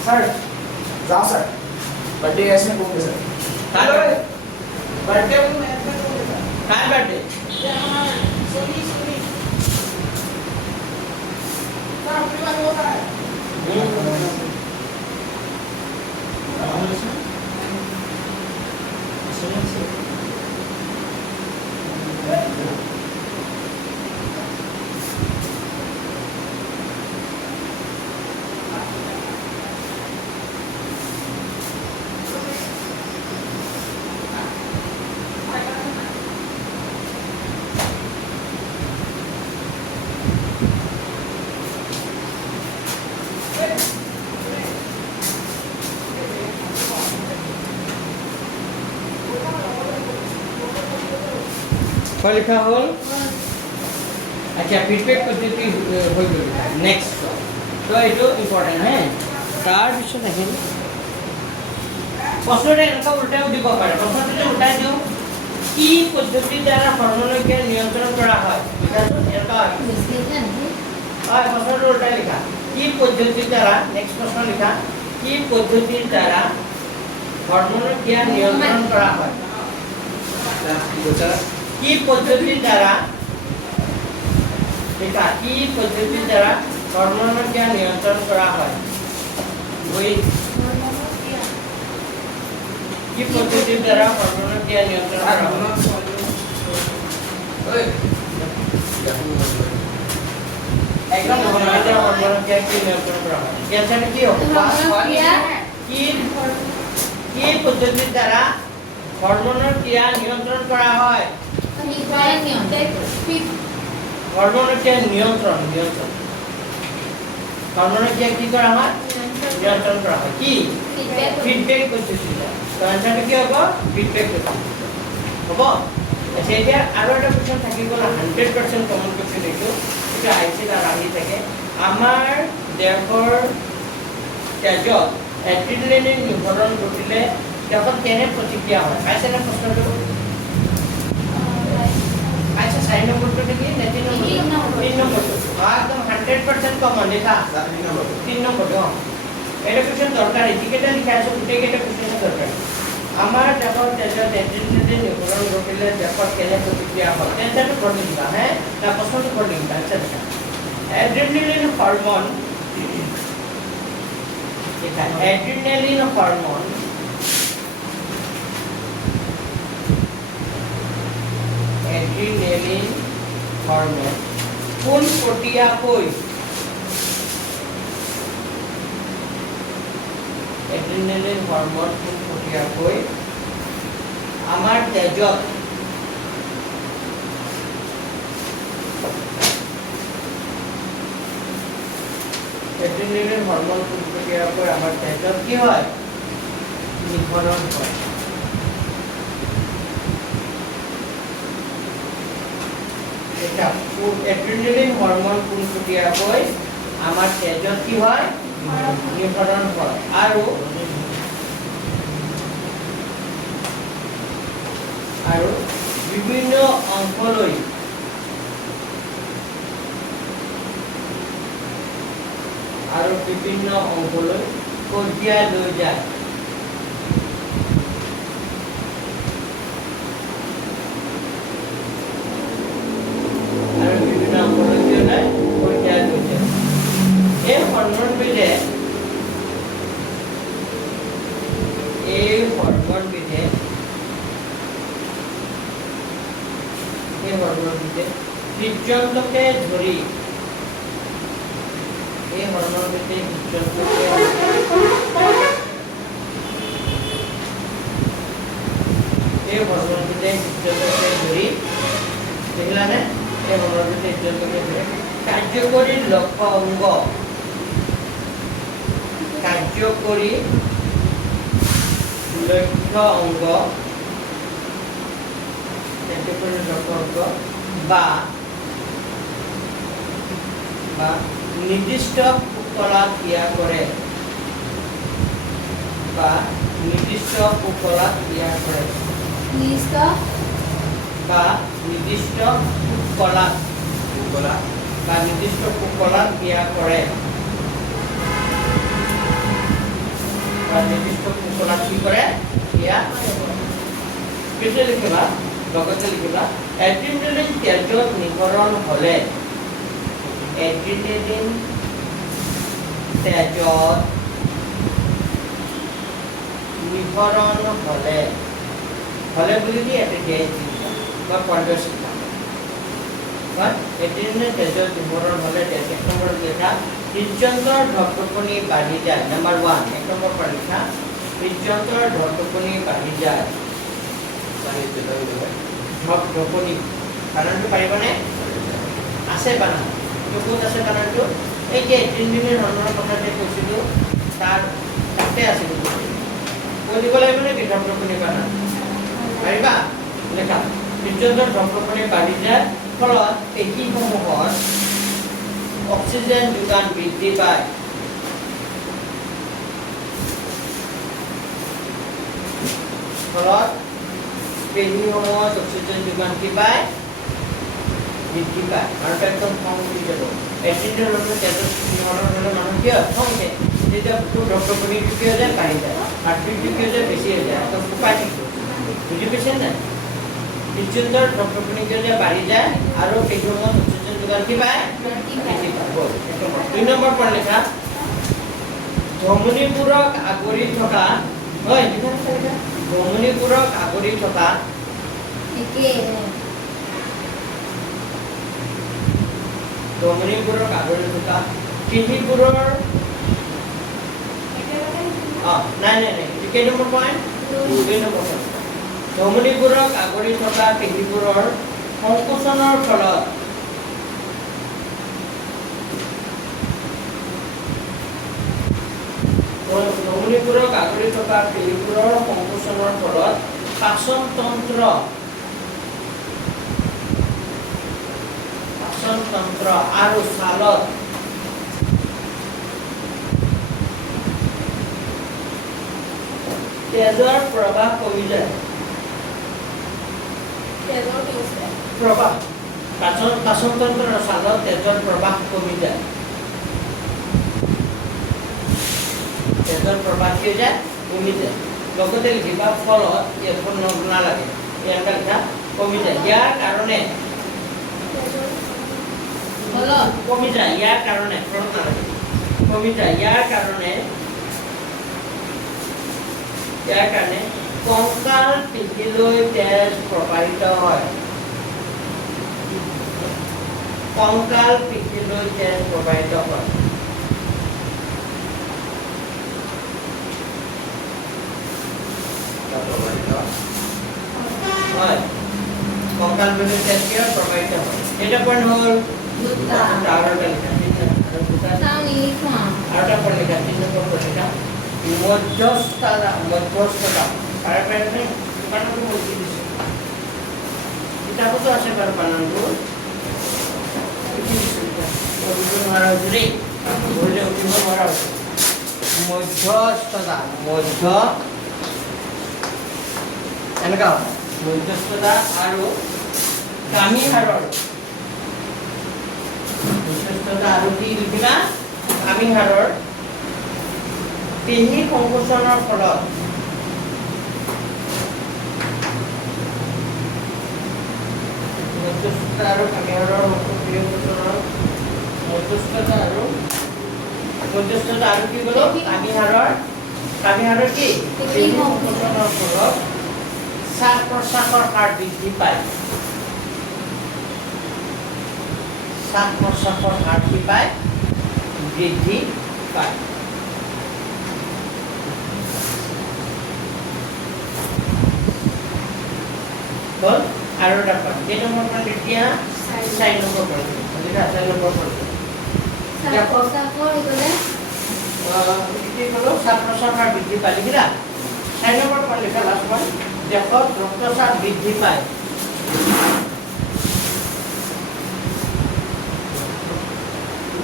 স্যাৰ যাও স্যাৰ বাৰ্থডे আছে না কোন স্যাৰ কাৰ বাৰ্থডে কাৰ বাৰ্থডে লিখা হ'ল আচ্ছা ফিডবেক পদ্ধতি হৈ গ'ল নেক্সট তো এইটো ইম্পৰ্টেণ্ট হে তাৰপিছত আহিল প্ৰশ্নটো এনেকুৱা উল্টাইও দিব পাৰে প্ৰশ্নটো যদি উল্টাই দিওঁ কি পদ্ধতিৰ দ্বাৰা হৰম'নকে নিয়ন্ত্ৰণ কৰা হয় লিখাটো এনেকুৱা হয় হয় প্ৰশ্নটো উল্টাই লিখা কি পদ্ধতিৰ দ্বাৰা নেক্সট প্ৰশ্ন লিখা কি পদ্ধতিৰ দ্বাৰা হৰম'নকে নিয়ন্ত্ৰণ কৰা হয় কি পদ্ধতিৰ দ্বাৰা লিখা কি পদ্ধতিৰ দ্বাৰা হৰম'নকে নিয়ন্ত্ৰণ কৰা হয় কি পদ্ধতিৰ দ্বাৰা হৰম'নকে নিয়ন্ত্ৰণ কৰা হয় একদম হৰম'নকে কি নিয়ন্ত্ৰণ কৰা হয় কেঞ্চাৰ কি হ'ব কি পদ্ধতিৰ দ্বাৰা হৰম'নৰ ক্ৰিয়া নিয়ন্ত্ৰণ কৰা হয় হৰম'নৰ ক্ৰিয়া নিয়ন্ত্ৰণ হৰম'নৰ ক্ৰিয়া কি কৰা হয় নিয়ন্ত্ৰণ কৰা হয় কি ফিডবেক পদ্ধতি তো আনসাৰটো কি হ'ব ফিডবেক পদ্ধতি হ'ব আচ্ছা এতিয়া আৰু এটা কুৱেশ্যন থাকি গ'ল 100% কমন কুৱেশ্যন এইটো আহিছিল আৰু আহি থাকে আমাৰ দেহৰ তেজত এড্ৰিনেলিন নিঃসৰণ ঘটিলে দেহত কেনে প্ৰতিক্ৰিয়া হয় পাইছেনে প্ৰশ্নটো আচ্ছা 4 নম্বৰটো নেকি নে 3 নম্বৰটো 3 নম্বৰটো একদম 100% কমন লিখা 3 নম্বৰটো এটা কুৱেশ্যন দৰকাৰ এটিকেটা লিখা আছে গোটেইকেইটা কুৱেশ্যন দৰকাৰ আমাৰ দেহৰ তেজত এড্ৰিনেলিন নিঃসৰণ ঘটিলে দেহত কেনে প্ৰতিক্ৰিয়া হয় তেন্তে পঢ়ি দিবা হে না প্ৰশ্নটো পঢ়ি দিবা আচ্ছা লিখা এড্ৰিনেলিন হৰম'ন লিখা এড্ৰিনেলিন হৰম'ন एड्रेनालिन हार्मोन কোন প্ৰক্ৰিয়াকৈ এড্ৰিনেলিন হাৰম'ন কোন প্ৰক্ৰিয়াকৈ আমাৰ তেজত এড্ৰিনেলিন হাৰম'ন কোন প্ৰক্ৰিয়াকৈ আমাৰ তেজত কি হয় নিঃসৰণ হয় এড্ৰিনেলিন হৰম'ন কোন প্ৰক্ৰিয়াকৈ আমাৰ তেজত কি হয় নিঃসৰণ হয় আৰু বিভিন্ন অংশলৈ কঢ়িয়াই লৈ যায় হৃদযন্ত্ৰকে ধৰি এই হৰম'নবিধে হৃদযন্ত্ৰকে ধৰি দেখিলানে এই হৰম'নবিধে হৃদযন্ত্ৰকে ধৰি কাৰ্যকৰী লক্ষ্য অংগ বা নিৰ্দিষ্ট পুতলাত ক্ৰিয়া কৰে নিৰ্দিষ্ট পুতলাত ক্ৰিয়া কৰে নিৰ্দিষ্ট শৃংখলাত কি কৰে এয়া কেতিয়া লিখিবা লগতে লিখিবা এড্ৰিনেলিন তেজত নিঃসৰণ হ'লে এড্ৰিনেলিন তেজত নিঃসৰণ হ'লে বুলি দি এটা দিয়ে বা পঞ্চায়ত এড্ৰিনেলিন তেজত নিঃসৰণ হ'লে এক নম্বৰ লেখা হৃদযন্ত্ৰৰ ধপধপনি বাঢ়ি যায় নাম্বাৰ 1 এক নম্বৰ পৰা লিখা হৃদযন্ত্ৰৰ ধপধপনি বাঢ়ি যায় ধপধপনি বানানটো পাৰিবনে আছে বানান ক'ত আছে বানানটো এই যে এড্ৰিনেলিন হৰমনৰ কথা যে কৈছিলোঁ তাৰ তাতে আছে কৈ দিব লাগিব নেকি ধপধপনি বানান পাৰিবা লেখা হৃদযন্ত্ৰৰ ধপধপনি বাঢ়ি যায় ফলত পেশীসমূহৰ অক্সিজেন যোগান বৃদ্ধি পায় ফলত পেশীসমূহত অক্সিজেন যোগান কি পায় বৃদ্ধি পায় আৰু একদম খং উঠি যাব এড্ৰিনেলিন হৰমনৰ তেজত নিঃসৰণ হ'লে মানুহ কি হয় খং উঠে তেতিয়া বুকুৰ ধপধপনিটো কি হৈ যায় বাঢ়ি যায় হাৰ্টবিটটো কি হৈ যায় বেছি হৈ যায় তো ফুপাই থাকিব বুজি পাইছে নাই হৃদযন্ত্ৰৰ ধপধপনি কি হৈ যায় বাঢ়ি যায় আৰু পেশীসমূহত অক্সিজেন যোগান কি পায় বৃদ্ধি পায় 2 নম্বৰ পৰা লিখা ধমনীবোৰক আগুৰি থকা হয় ধমনীবোৰক আগুৰি থকা ধমনীবোৰক আগুৰি থকা পেশীবোৰৰ নাই কেই নম্বৰ পইণ্ট 2 নম্বৰ পইণ্ট ধমনীবোৰক আগুৰি থকা পেশীবোৰৰ সংকোচনৰ ফলত ধমনীবোৰক আগুৰি থকা পেশীবোৰৰ সংকোচনৰ ফলত পাচন তন্ত্ৰ আৰু ছালত তেজৰ প্ৰবাহ কমি যায় প্ৰবাহ পাচন তন্ত্ৰ আৰু ছালত তেজৰ প্ৰবাহ কমি যায় তেজৰ প্ৰবাহ কি হৈ যায় কমি যায় লগতে লিখিবা ফলত এখন নালাগে ইয়াৰ লিখা কমি যায় ইয়াৰ কাৰণে কমি যায় ইয়াৰ কাৰণে ফলত নালাগে কমি যায় ইয়াৰ কাৰণে কংকাল পিঠিলৈ তেজ প্ৰবাহিত হয় কংকাল পিঠিলৈ তেজ প্ৰবাহিত হয় হয় কংকাল পিঠিলৈ তেজ কি হয় প্ৰবাহিত হয় এটা পইণ্ট হ'ল আৰু এটা পইণ্ট লিখা 3 নম্বৰ পইণ্ট লিখা মধ্যস্থতা তাৰে কাৰণে বানানটো বুজি দিছোঁ কিতাপতো আছে বাৰু বানানটো উঠিব নোৱাৰা হৈছে দেই ধৰিলে উঠিব নোৱাৰা হৈছে মধ্যস্থতা এনেকুৱা হয় মধ্যস্থতা আৰু কামিহাৰৰ মধ্যস্থতা আৰু কি লিখিবা কামিহাৰৰ পেশী সংকোচনৰ ফলত মধ্যস্থতা আৰু কামিহাৰৰ মধ্যস্থতা আৰু কি গ'ল কামিহাৰৰ কি পেশী সংকোচনৰ ফলত শ্বাস প্ৰশ্বাসৰ হাৰ বৃদ্ধি পায় শ্বাস প্ৰশ্বাসৰ হাৰ কি পায় বৃদ্ধি পায় হ'ল আৰু এটা পইণ্ট কেই নম্বৰ পইণ্ট এতিয়া 4 নম্বৰ পইণ্ট এতিয়া 4 নম্বৰ পইণ্ট শ্বাস প্ৰশ্বাসৰ বৃদ্ধি পায় লিখিলা 4 নম্বৰ পইণ্ট লিখা লাষ্ট পইণ্ট দেহত ৰক্তচাপ বৃদ্ধি পায়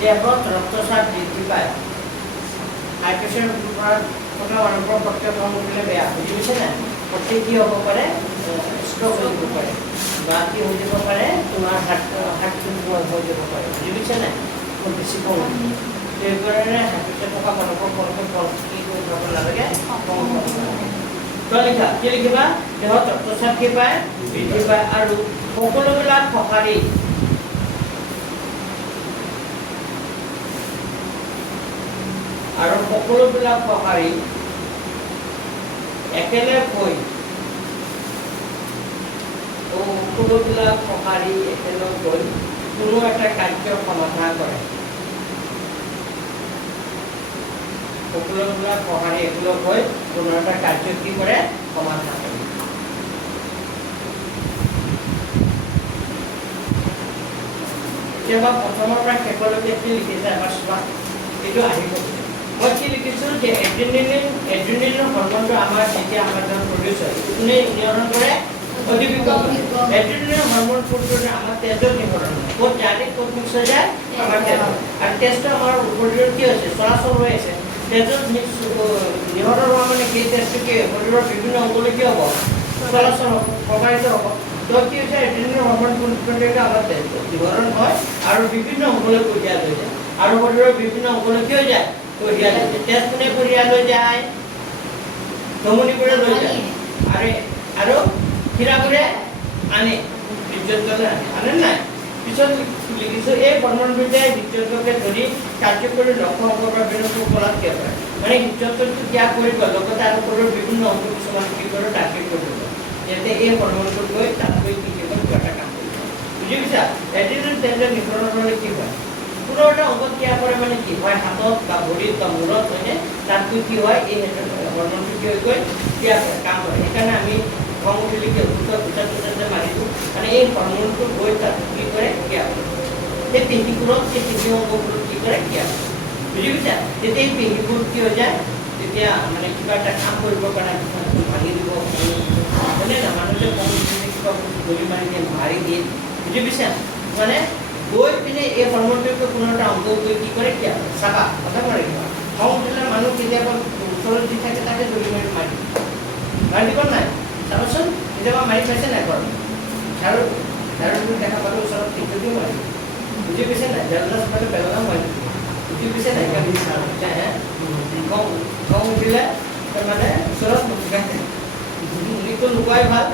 দেহত ৰক্তচাপ বৃদ্ধি পায় হাই প্ৰেছাৰ কথা মানুহৰ প্ৰত্যেক কাম কৰিলে বেয়া বুজি পাইছে নাই প্ৰত্যেক কি হ'ব পাৰে ষ্ট্ৰক হৈ যাব পাৰে বা কি হৈ যাব পাৰে তোমাৰ হাৰ্ট হৈ যাব পাৰে বুজি পাইছে নাই খুব বেছি কম সেইকাৰণে হাবিছে থকা মানুহক কি কৰি যাব নালাগে তো লিখা কি লিখিবা দেহত ৰক্তচাপ কি পায় বৃদ্ধি পায় আৰু সকলোবিলাক সঁহাৰি আৰু সকলোবিলাক সঁহাৰি একেলগে সকলোবিলাক সঁহাৰি একেলগে কোনো এটা কাৰ্যৰ সমাধান কৰে সকলোবিলাক সঁহাৰি একেলগ হৈ কোনো এটা কাৰ্য কি কৰে সমাধান কৰে কেতিয়াবা প্ৰথমৰ পৰা শেষলৈকে কি লিখিছে আমাৰ চোৱা এইটো আহিব মই কি লিখিছোঁ যে এড্ৰিনেলিন হৰমনটো আমাৰ যেতিয়া আমাৰ প্ৰডিউচ হয় কোনে নিয়ন্ত্ৰণ কৰে অধিবিকল এড্ৰিনেলিন হৰমন ফুলটোৰে আমাৰ তেজত নিয়ন্ত্ৰণ হয় ক'ত জানি ক'ত মিক্স হৈ যায় আমাৰ তেজত আৰু তেজটো আমাৰ শৰীৰত কি হৈছে চলাচল হৈ আছে তেজত নিয়ন্ত্ৰণ হোৱা মানে কি তেজটো কি শৰীৰৰ বিভিন্ন অংগলৈ কি হ'ব চলাচল হ'ব প্ৰবাহিত হ'ব তো কি হৈছে এড্ৰিনেলিন হৰমন ফুলটোৰে আমাৰ তেজটো নিয়ন্ত্ৰণ হয় আৰু বিভিন্ন অংগলৈ কঢ়িয়াই লৈ যায় আৰু শৰীৰৰ বিভিন্ন অংগলৈ কি হৈ যায় কঢ়িয়াই লৈ যায় তেজ কোনে কঢ়িয়াই লৈ যায় ধমনীবোৰে লৈ যায় আৰু হীৰাবোৰে আনে হৃদযন্ত্ৰলৈ আনে নাই পিছত লিখিছোঁ এই হৰমনবিধে হৃদযন্ত্ৰকে ধৰি কাৰ্যকৰী লক্ষ্য অংগৰ বিভিন্ন ফলাত কিয় কৰে মানে হৃদযন্ত্ৰটো ত্যাগ কৰিব লগতে আৰু শৰীৰৰ বিভিন্ন অংগ কিছুমান কি কৰে ডাকি কৰিব যাতে এই হৰমনটো গৈ তাত গৈ কি কৰিব কিবা এটা কাম কৰিব বুজি পাইছা এড্ৰিনেলিন তেজৰ নিঃসৰণৰ হ'লে কি হয় কোনো এটা অংগত ক্ৰিয়া কৰে মানে কি হয় হাতত বা ভৰিত বা মূৰত হয়নে তাত কি হয় এই হৰমনটো কি হৈ গৈ ক্ৰিয়া কৰে কাম কৰে সেইকাৰণে আমি খং উঠিলে কি ভূতত মাৰি দিওঁ মানে এই হৰমনটো গৈ তাত কি কৰে ক্ৰিয়া কৰে সেই পেশীবোৰত সেই পেশী অংগবোৰত কি কৰে ক্ৰিয়া কৰে বুজি পাইছা যেতিয়া এই পেশীবোৰ কি হৈ যায় তেতিয়া মানে কিবা এটা কাম কৰিবৰ কাৰণে ভাঙি দিব হয়নে না মানুহে খং উঠিলে কিবা গলি মাৰি দিয়ে মাৰি দিয়ে বুজি পাইছা মানে গৈ পিনে এই হৰমনটোকে কোনো এটা অংগ গৈ কি কৰে কিয় চাবা কথা কৰে খং উঠিলে মানুহ কেতিয়াবা ওচৰত দি থাকে তাকে ধৰি মাৰি দিব নাই চাবচোন কেতিয়াবা মাৰি পাইছে নাই ঘৰত ঝাৰু দেখা পালোঁ ওচৰত ঠিক দিও মাৰি বুজি পাইছে নাই ঝাৰুদাস পালে বেলেগেও মাৰি বুজি পাইছে নাই খং উঠিলে মানে ওচৰত নুঠিটো লুকুৱাই ভাল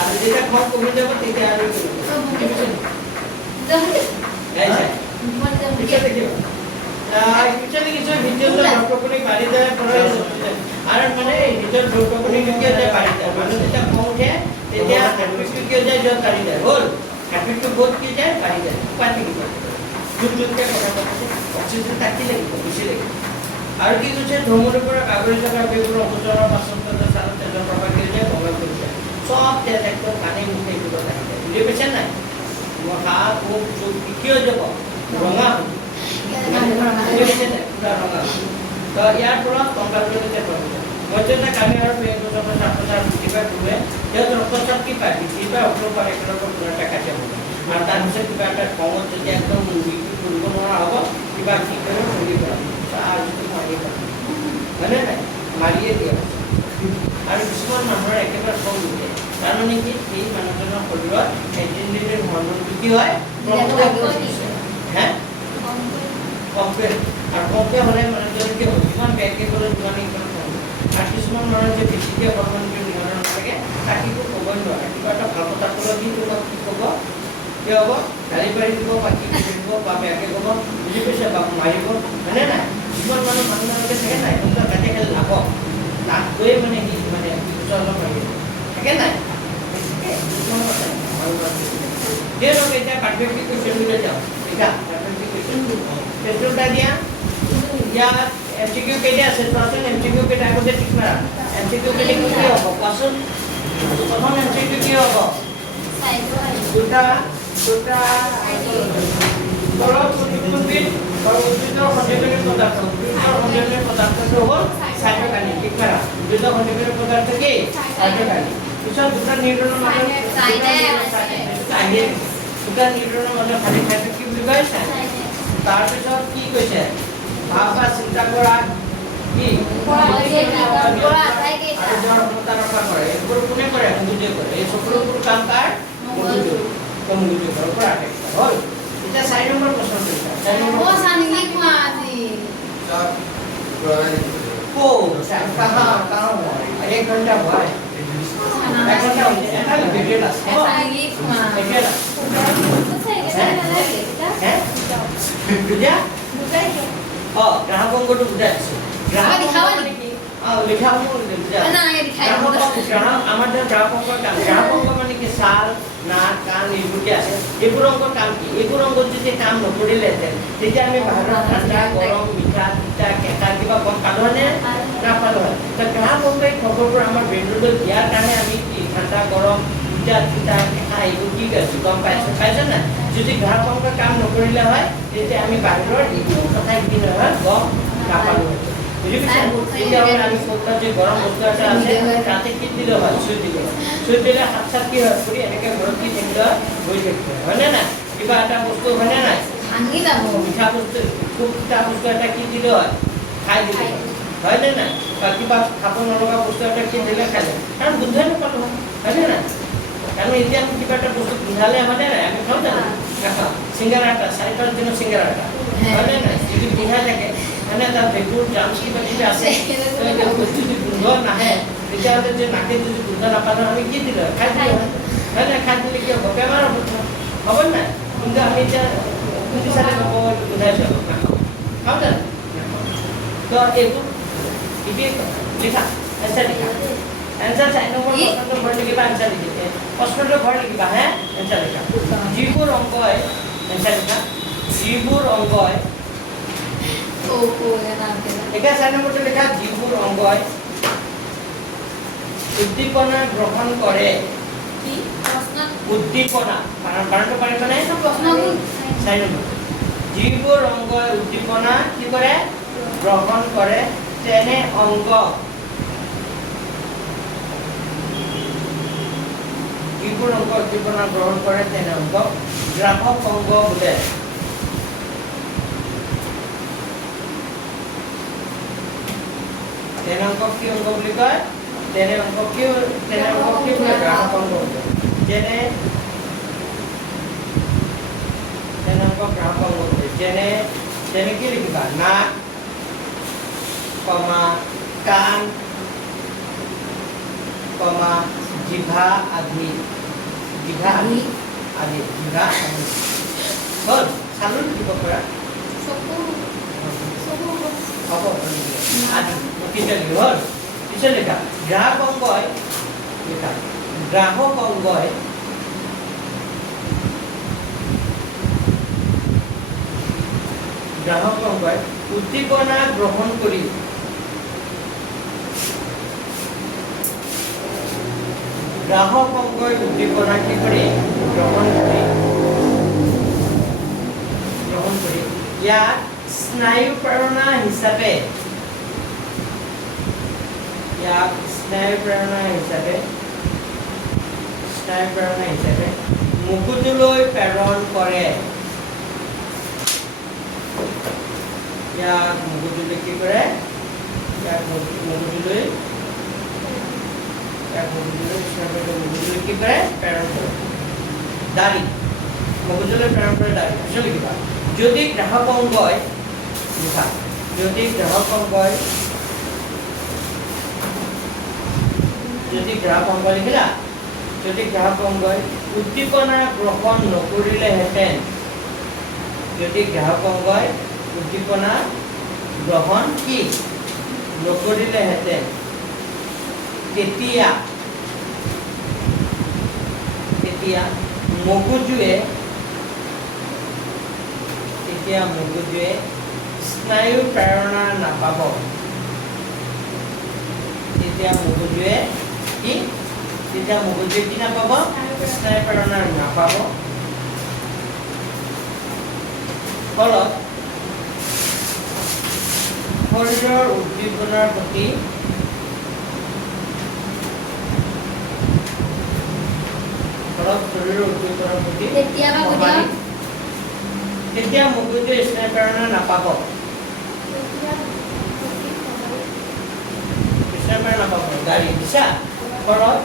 আৰু যেতিয়া খং কমি যাব তেতিয়া আৰু বুজি পাইছে পিছলে কিছু ভিডিওটো ডক্টৰপনি বাঢ়ি যায় আৰু মানে ভিডিওৰ ডক্টৰপনি কিয় যায় বাঢ়ি যায় মানুহ যেতিয়া খং উঠে তেতিয়া হাৰ্টবিটটো কিয় যায় য'ত বাঢ়ি যায় হ'ল হাৰ্টবিটটো বহুত কি যায় বাঢ়ি যায় উপায় থাকিব যোনকে কথা পাতিছে অক্সিজেন তাকি লাগিব বেছি লাগিব আৰু কি কৈছে ধমনীৰ পৰা আগুৰি থকা বেগৰ অপচৰৰ পাছত চালত তেজৰ প্ৰভাৱ কি যায় প্ৰভাৱ কৰিছে চব তেজ একদম কাণে মুখে দিব লাগি যায় বুজি পাইছে নাই হাত মুখ চোখ কি হৈ যাব ৰঙা তো ইয়াৰ ফলত কংকালজনিত প্ৰভাৱ মধ্যতে কামি আৰু পেটৰ ছাত্ৰ বৃদ্ধি পায় পূৰ্বে ইয়াত ৰক্তচাপ কি পায় বৃদ্ধি পায় অগ্ৰহ পাৰে একেলগে কোনো এটা কাজিয়া হ'ব আৰু তাৰপিছত কিবা এটা খঙত যদি একদম বিক্ৰী কৰিব নোৱাৰা হ'ব কিবা কি কৰিব কৰিব আৰু যদি মাৰিয়ে পাব হয়নে নাই মাৰিয়ে দিয়া আৰু কিছুমান মানুহৰ একেবাৰে খং উঠে তাৰমানে কি সেই মানুহজনৰ শৰীৰত এড্ৰিনেলিন হৰমনটো কি হয় কমকে আৰু কমকে হ'লে মানুহজনৰ কি হ'ব যিমান বেয়াকৈ গ'লে যিমান আৰু কিছুমান মানুহে যে বেছিকৈ হৰমনটো নিয়ন্ত্ৰণ থাকে তাক একো ক'বই নোৱাৰে কিবা এটা ভাল কথা ক'লে কি তোমাক কি ক'ব কি হ'ব গালি পাৰি দিব বা কি কৰিব বা বেয়াকৈ ক'ব বুজি পাইছে বা মাৰিব হয়নে নাই কিছুমান মানুহবিলাকে থাকে নাই সিহঁতৰ তাতে খালি লাভ লাভ গৈয়ে মানে সি মানে অলপ মাৰি থাকে নাই যিহেতু এতিয়া পাৰফেক্টলি কুৱেশ্যনলৈ যাওঁ এতিয়া পাৰফেক্টলি কুৱেশ্যন পেষ্টুলটা দিয়া ইয়াত MCQ কেইটা আছে চোৱাচোন MCQ কেইটা আগতে ঠিক মাৰা MCQ কেইটা কি হ'ব কোৱাচোন প্ৰথম MCQ কি হ'ব দুটা তলত উদ্ভিদ আৰু উদ্ভিদৰ সঞ্জীৱনী পদাৰ্থ উদ্ভিদৰ সঞ্জীৱনী পদাৰ্থটো হ'ল চাইটোকাইনিন ঠিক মাৰা উদ্ভিদৰ সঞ্জীৱনী পদাৰ্থ কি চাইটোকাইনিন পিছত দুটা নিউট্ৰনৰ মাজত দুটা নিউট্ৰনৰ মাজত খালী ঠাইটো কি বুলি কয় তাৰপিছত কি কৈছে ভাষা চিন্তা কৰা কি ক্ষমতা ৰক্ষা কৰে এইবোৰ কোনে কৰে মগজুৱে কৰে এই সকলোবোৰ কাম কাৰ মগজুৱে ঘৰৰ পৰা আহে হ'ল এতিয়া 4 নম্বৰ প্ৰশ্ন Cô sẽ kau एक घंटा हुआ है एक घंटा हो गया है ना वीडियो ला Lagi mah. वीडियो ला Selesai kita lagi kita. हैं बुझा Buka itu. oh ग्राहकों को तो बुझा Ah, dihawa nih. लिखा हुआ बुझा Mana yang dikhayal? গ্রাহক আমাদের গ্ৰাহকৰ কাম গ্ৰাহকৰ মানে কি সাল নাক কাণ এইবোৰ কি আছে এইবোৰ অংকৰ কাম কি এইবোৰ অংকত যদি কাম নকৰিলেহেঁতেন তেতিয়া আমি বাহিৰৰ ঠাণ্ডা গৰম মিঠা তিতা কেঁচা কিবা কম পালোহেঁতেন নাপালো হয় গ্ৰাহক অংকই খবৰবোৰ আমাৰ ব্ৰেইনলৈ দিয়াৰ কাৰণে আমি কি ঠাণ্ডা গৰম মিঠা তিতা কেঁচা এইবোৰ কি কৰিছোঁ গম পাইছে নাই যদি গ্ৰাহক অংকই কাম নকৰিলে হয় তেতিয়া আমি বাহিৰৰ এইটো কথা কি নহয় গম নাপালোহেঁতেন বুজি পাইছে তেতিয়াহ'লে আমি ক'ত যে গৰম বস্তু এটা আছে তাতে কি দিলে হয় চুই দিলে হাত চাত কি হয় ফুৰি এনেকৈ ঘৰত কি থাকিলে হৈ থাকিব হয়নে নাই কিবা এটা বস্তু হয়নে নাই Angin dah mau. মিঠা বস্তু খুব তিতা বস্তু এটা কি দিলে হয় খাই দিলে হয়নে নাই বা কিবা খাব নলগা বস্তু এটা কি দিলে খালে কাৰণ গোন্ধই নাপালোঁ হয়নে নাই কাৰণ এতিয়া আমি কিবা এটা বস্তু গোন্ধালে হয়নে নাই আমি খাওঁ জানো নাখাওঁ চিংগাৰা এটা 4-5 দিনৰ চিংগাৰা এটা হয়নে নাই যদি গোন্ধাই থাকে মানে তাত ভেঁকুৰ জামচ কিবা কিবি আছে যদি গোন্ধ নাহে তেতিয়াহ'লে যে নাকে যদি গোন্ধ নাপালোঁ আমি কি দিলোঁ খাই দিলোঁ হয় নাই খাই দিলে কি হ'ব বেমাৰ হ'ব হ'ব নাই কিন্তু আমি এতিয়া কোনটো চালে হ'ব গোন্ধাই যাব নাখাওঁ খাওঁ জানো তো এইবোৰ ইপিনে লিখা এনচাৰ লিখা এনচাৰ 4 নম্বৰ প্ৰশ্নটো ঘৰ লিখিবা এনচাৰ লিখিবা প্ৰশ্নটো ঘৰ লিখিবা হে এনচাৰ লিখা যিবোৰ অংকই এনচাৰ লিখা যিবোৰ অংকই Ya nanti. একে 4 নম্বৰটো লিখা যিবোৰ অংগই উদ্দীপনা গ্ৰহণ কৰে Di Rosna. উদ্দীপনা বানানটো পাৰিবা নে Rosna pun. 4 নম্বৰ যিবোৰ অংগই উদ্দীপনা কি কৰে গ্ৰহণ কৰে তেনে অংগ যিবোৰ অংগ উদ্দীপনা গ্ৰহণ কৰে তেনে অংগ গ্ৰাহক অংগ বোলে তেনে অংক কি অংক বুলি কয় তেনে অংক কি বোলে গ্ৰাহক অংক বোলে যেনে তেনে অংক গ্ৰাহক অংক বোলে যেনে কি লিখিবা নাক কমা কাণ কমা জিভা আদি হ'ল চালো লিখিব পৰা হ'ব আদি পিছলৈ হ'ল পিছত লিখা গ্ৰাহক অংগই লিখা গ্ৰাহক অংগই উদ্দীপনা গ্ৰহণ কৰি গ্ৰাহক অংগই উদ্দীপনা কি কৰি গ্ৰহণ কৰি ইয়াক স্নায়ু প্ৰেৰণা হিচাপে মগজুলৈ প্ৰেৰণ কৰে ইয়াক মগজুলৈ কি কৰে মগজুলৈ কি কৰে প্ৰেৰণ কৰে দাড়ি মগজুলৈ প্ৰেৰণ কৰে দাড়ি পিছত লিখিবা যদি গ্ৰাহক অংগই লিখা যদি গ্ৰাহক অংগই লিখিলা যদি গ্ৰাহক অংগই উদ্দীপনা গ্ৰহণ নকৰিলেহেঁতেন যদি গ্ৰাহক অংগই উদ্দীপনা গ্ৰহণ কি নকৰিলেহেঁতেন তেতিয়া মগজুৱে স্নায়ু প্ৰেৰণা নাপাব তেতিয়া মগজুৱে কি নাপাব স্নায়ু প্ৰেৰণা নাপাব ফলত শৰীৰৰ উদ্দীপনাৰ প্ৰতি তেতিয়া মগজুৱে স্নায়ু প্ৰেৰণা নাপাব গাড়ী দিছা ফলত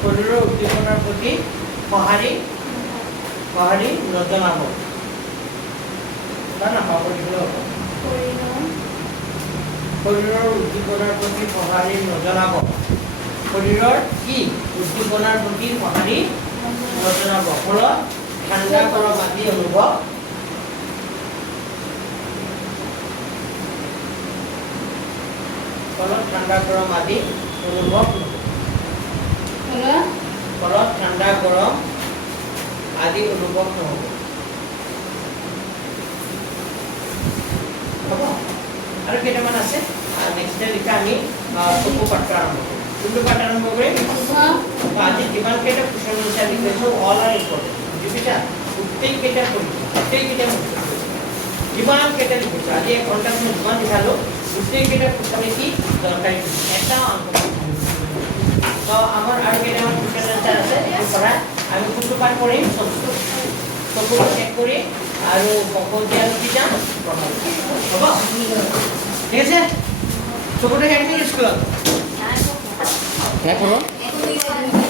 শৰীৰৰ উদ্দীপনাৰ প্ৰতি সঁহাৰি নজনাব বা নাপাব শৰীৰৰ উদ্দীপনাৰ প্ৰতি সঁহাৰি নজনাব শৰীৰৰ কি উদ্দীপনাৰ প্ৰতি সঁহাৰি নজনাব ফলত ঠাণ্ডা গৰম আদি অনুভৱ ফলত ঠাণ্ডা গৰম আদি অনুভৱ ফলত ঠাণ্ডা গৰম আদি অনুভৱ নহ'ব হ'ব আৰু কেইটামান আছে নেক্সট ডে লিখা আমি চকু পাত্ৰ আৰম্ভ কৰিম কোনটো পাঠ আৰম্ভ কৰিম আজি যিমানকেইটা কুৱেশ্যন এনচাৰ লিখিছোঁ অল আৰ ইম্পৰ্টেণ্ট বুজি পাইছা গোটেইকেইটা কৰিছোঁ গোটেইকেইটা যিমানকেইটা লিখিছোঁ আজি 1 ঘণ্টা মই যিমান লিখালোঁ গোটেইকেইটা কুৱেশ্যনে কি দৰকাৰী এটা অংক তো আমাৰ আৰু কেইটামান কুৱেশ্যন এনচাৰ আছে এইটো কৰা আমি কোনটো পাঠ কৰিম চকুটো চেক কৰি আৰু বকলীয়া লিখি যাম হ'ব ঠিক আছে চকুটো শেষ কৰিলোঁ স্কুলত শেষ কৰোঁ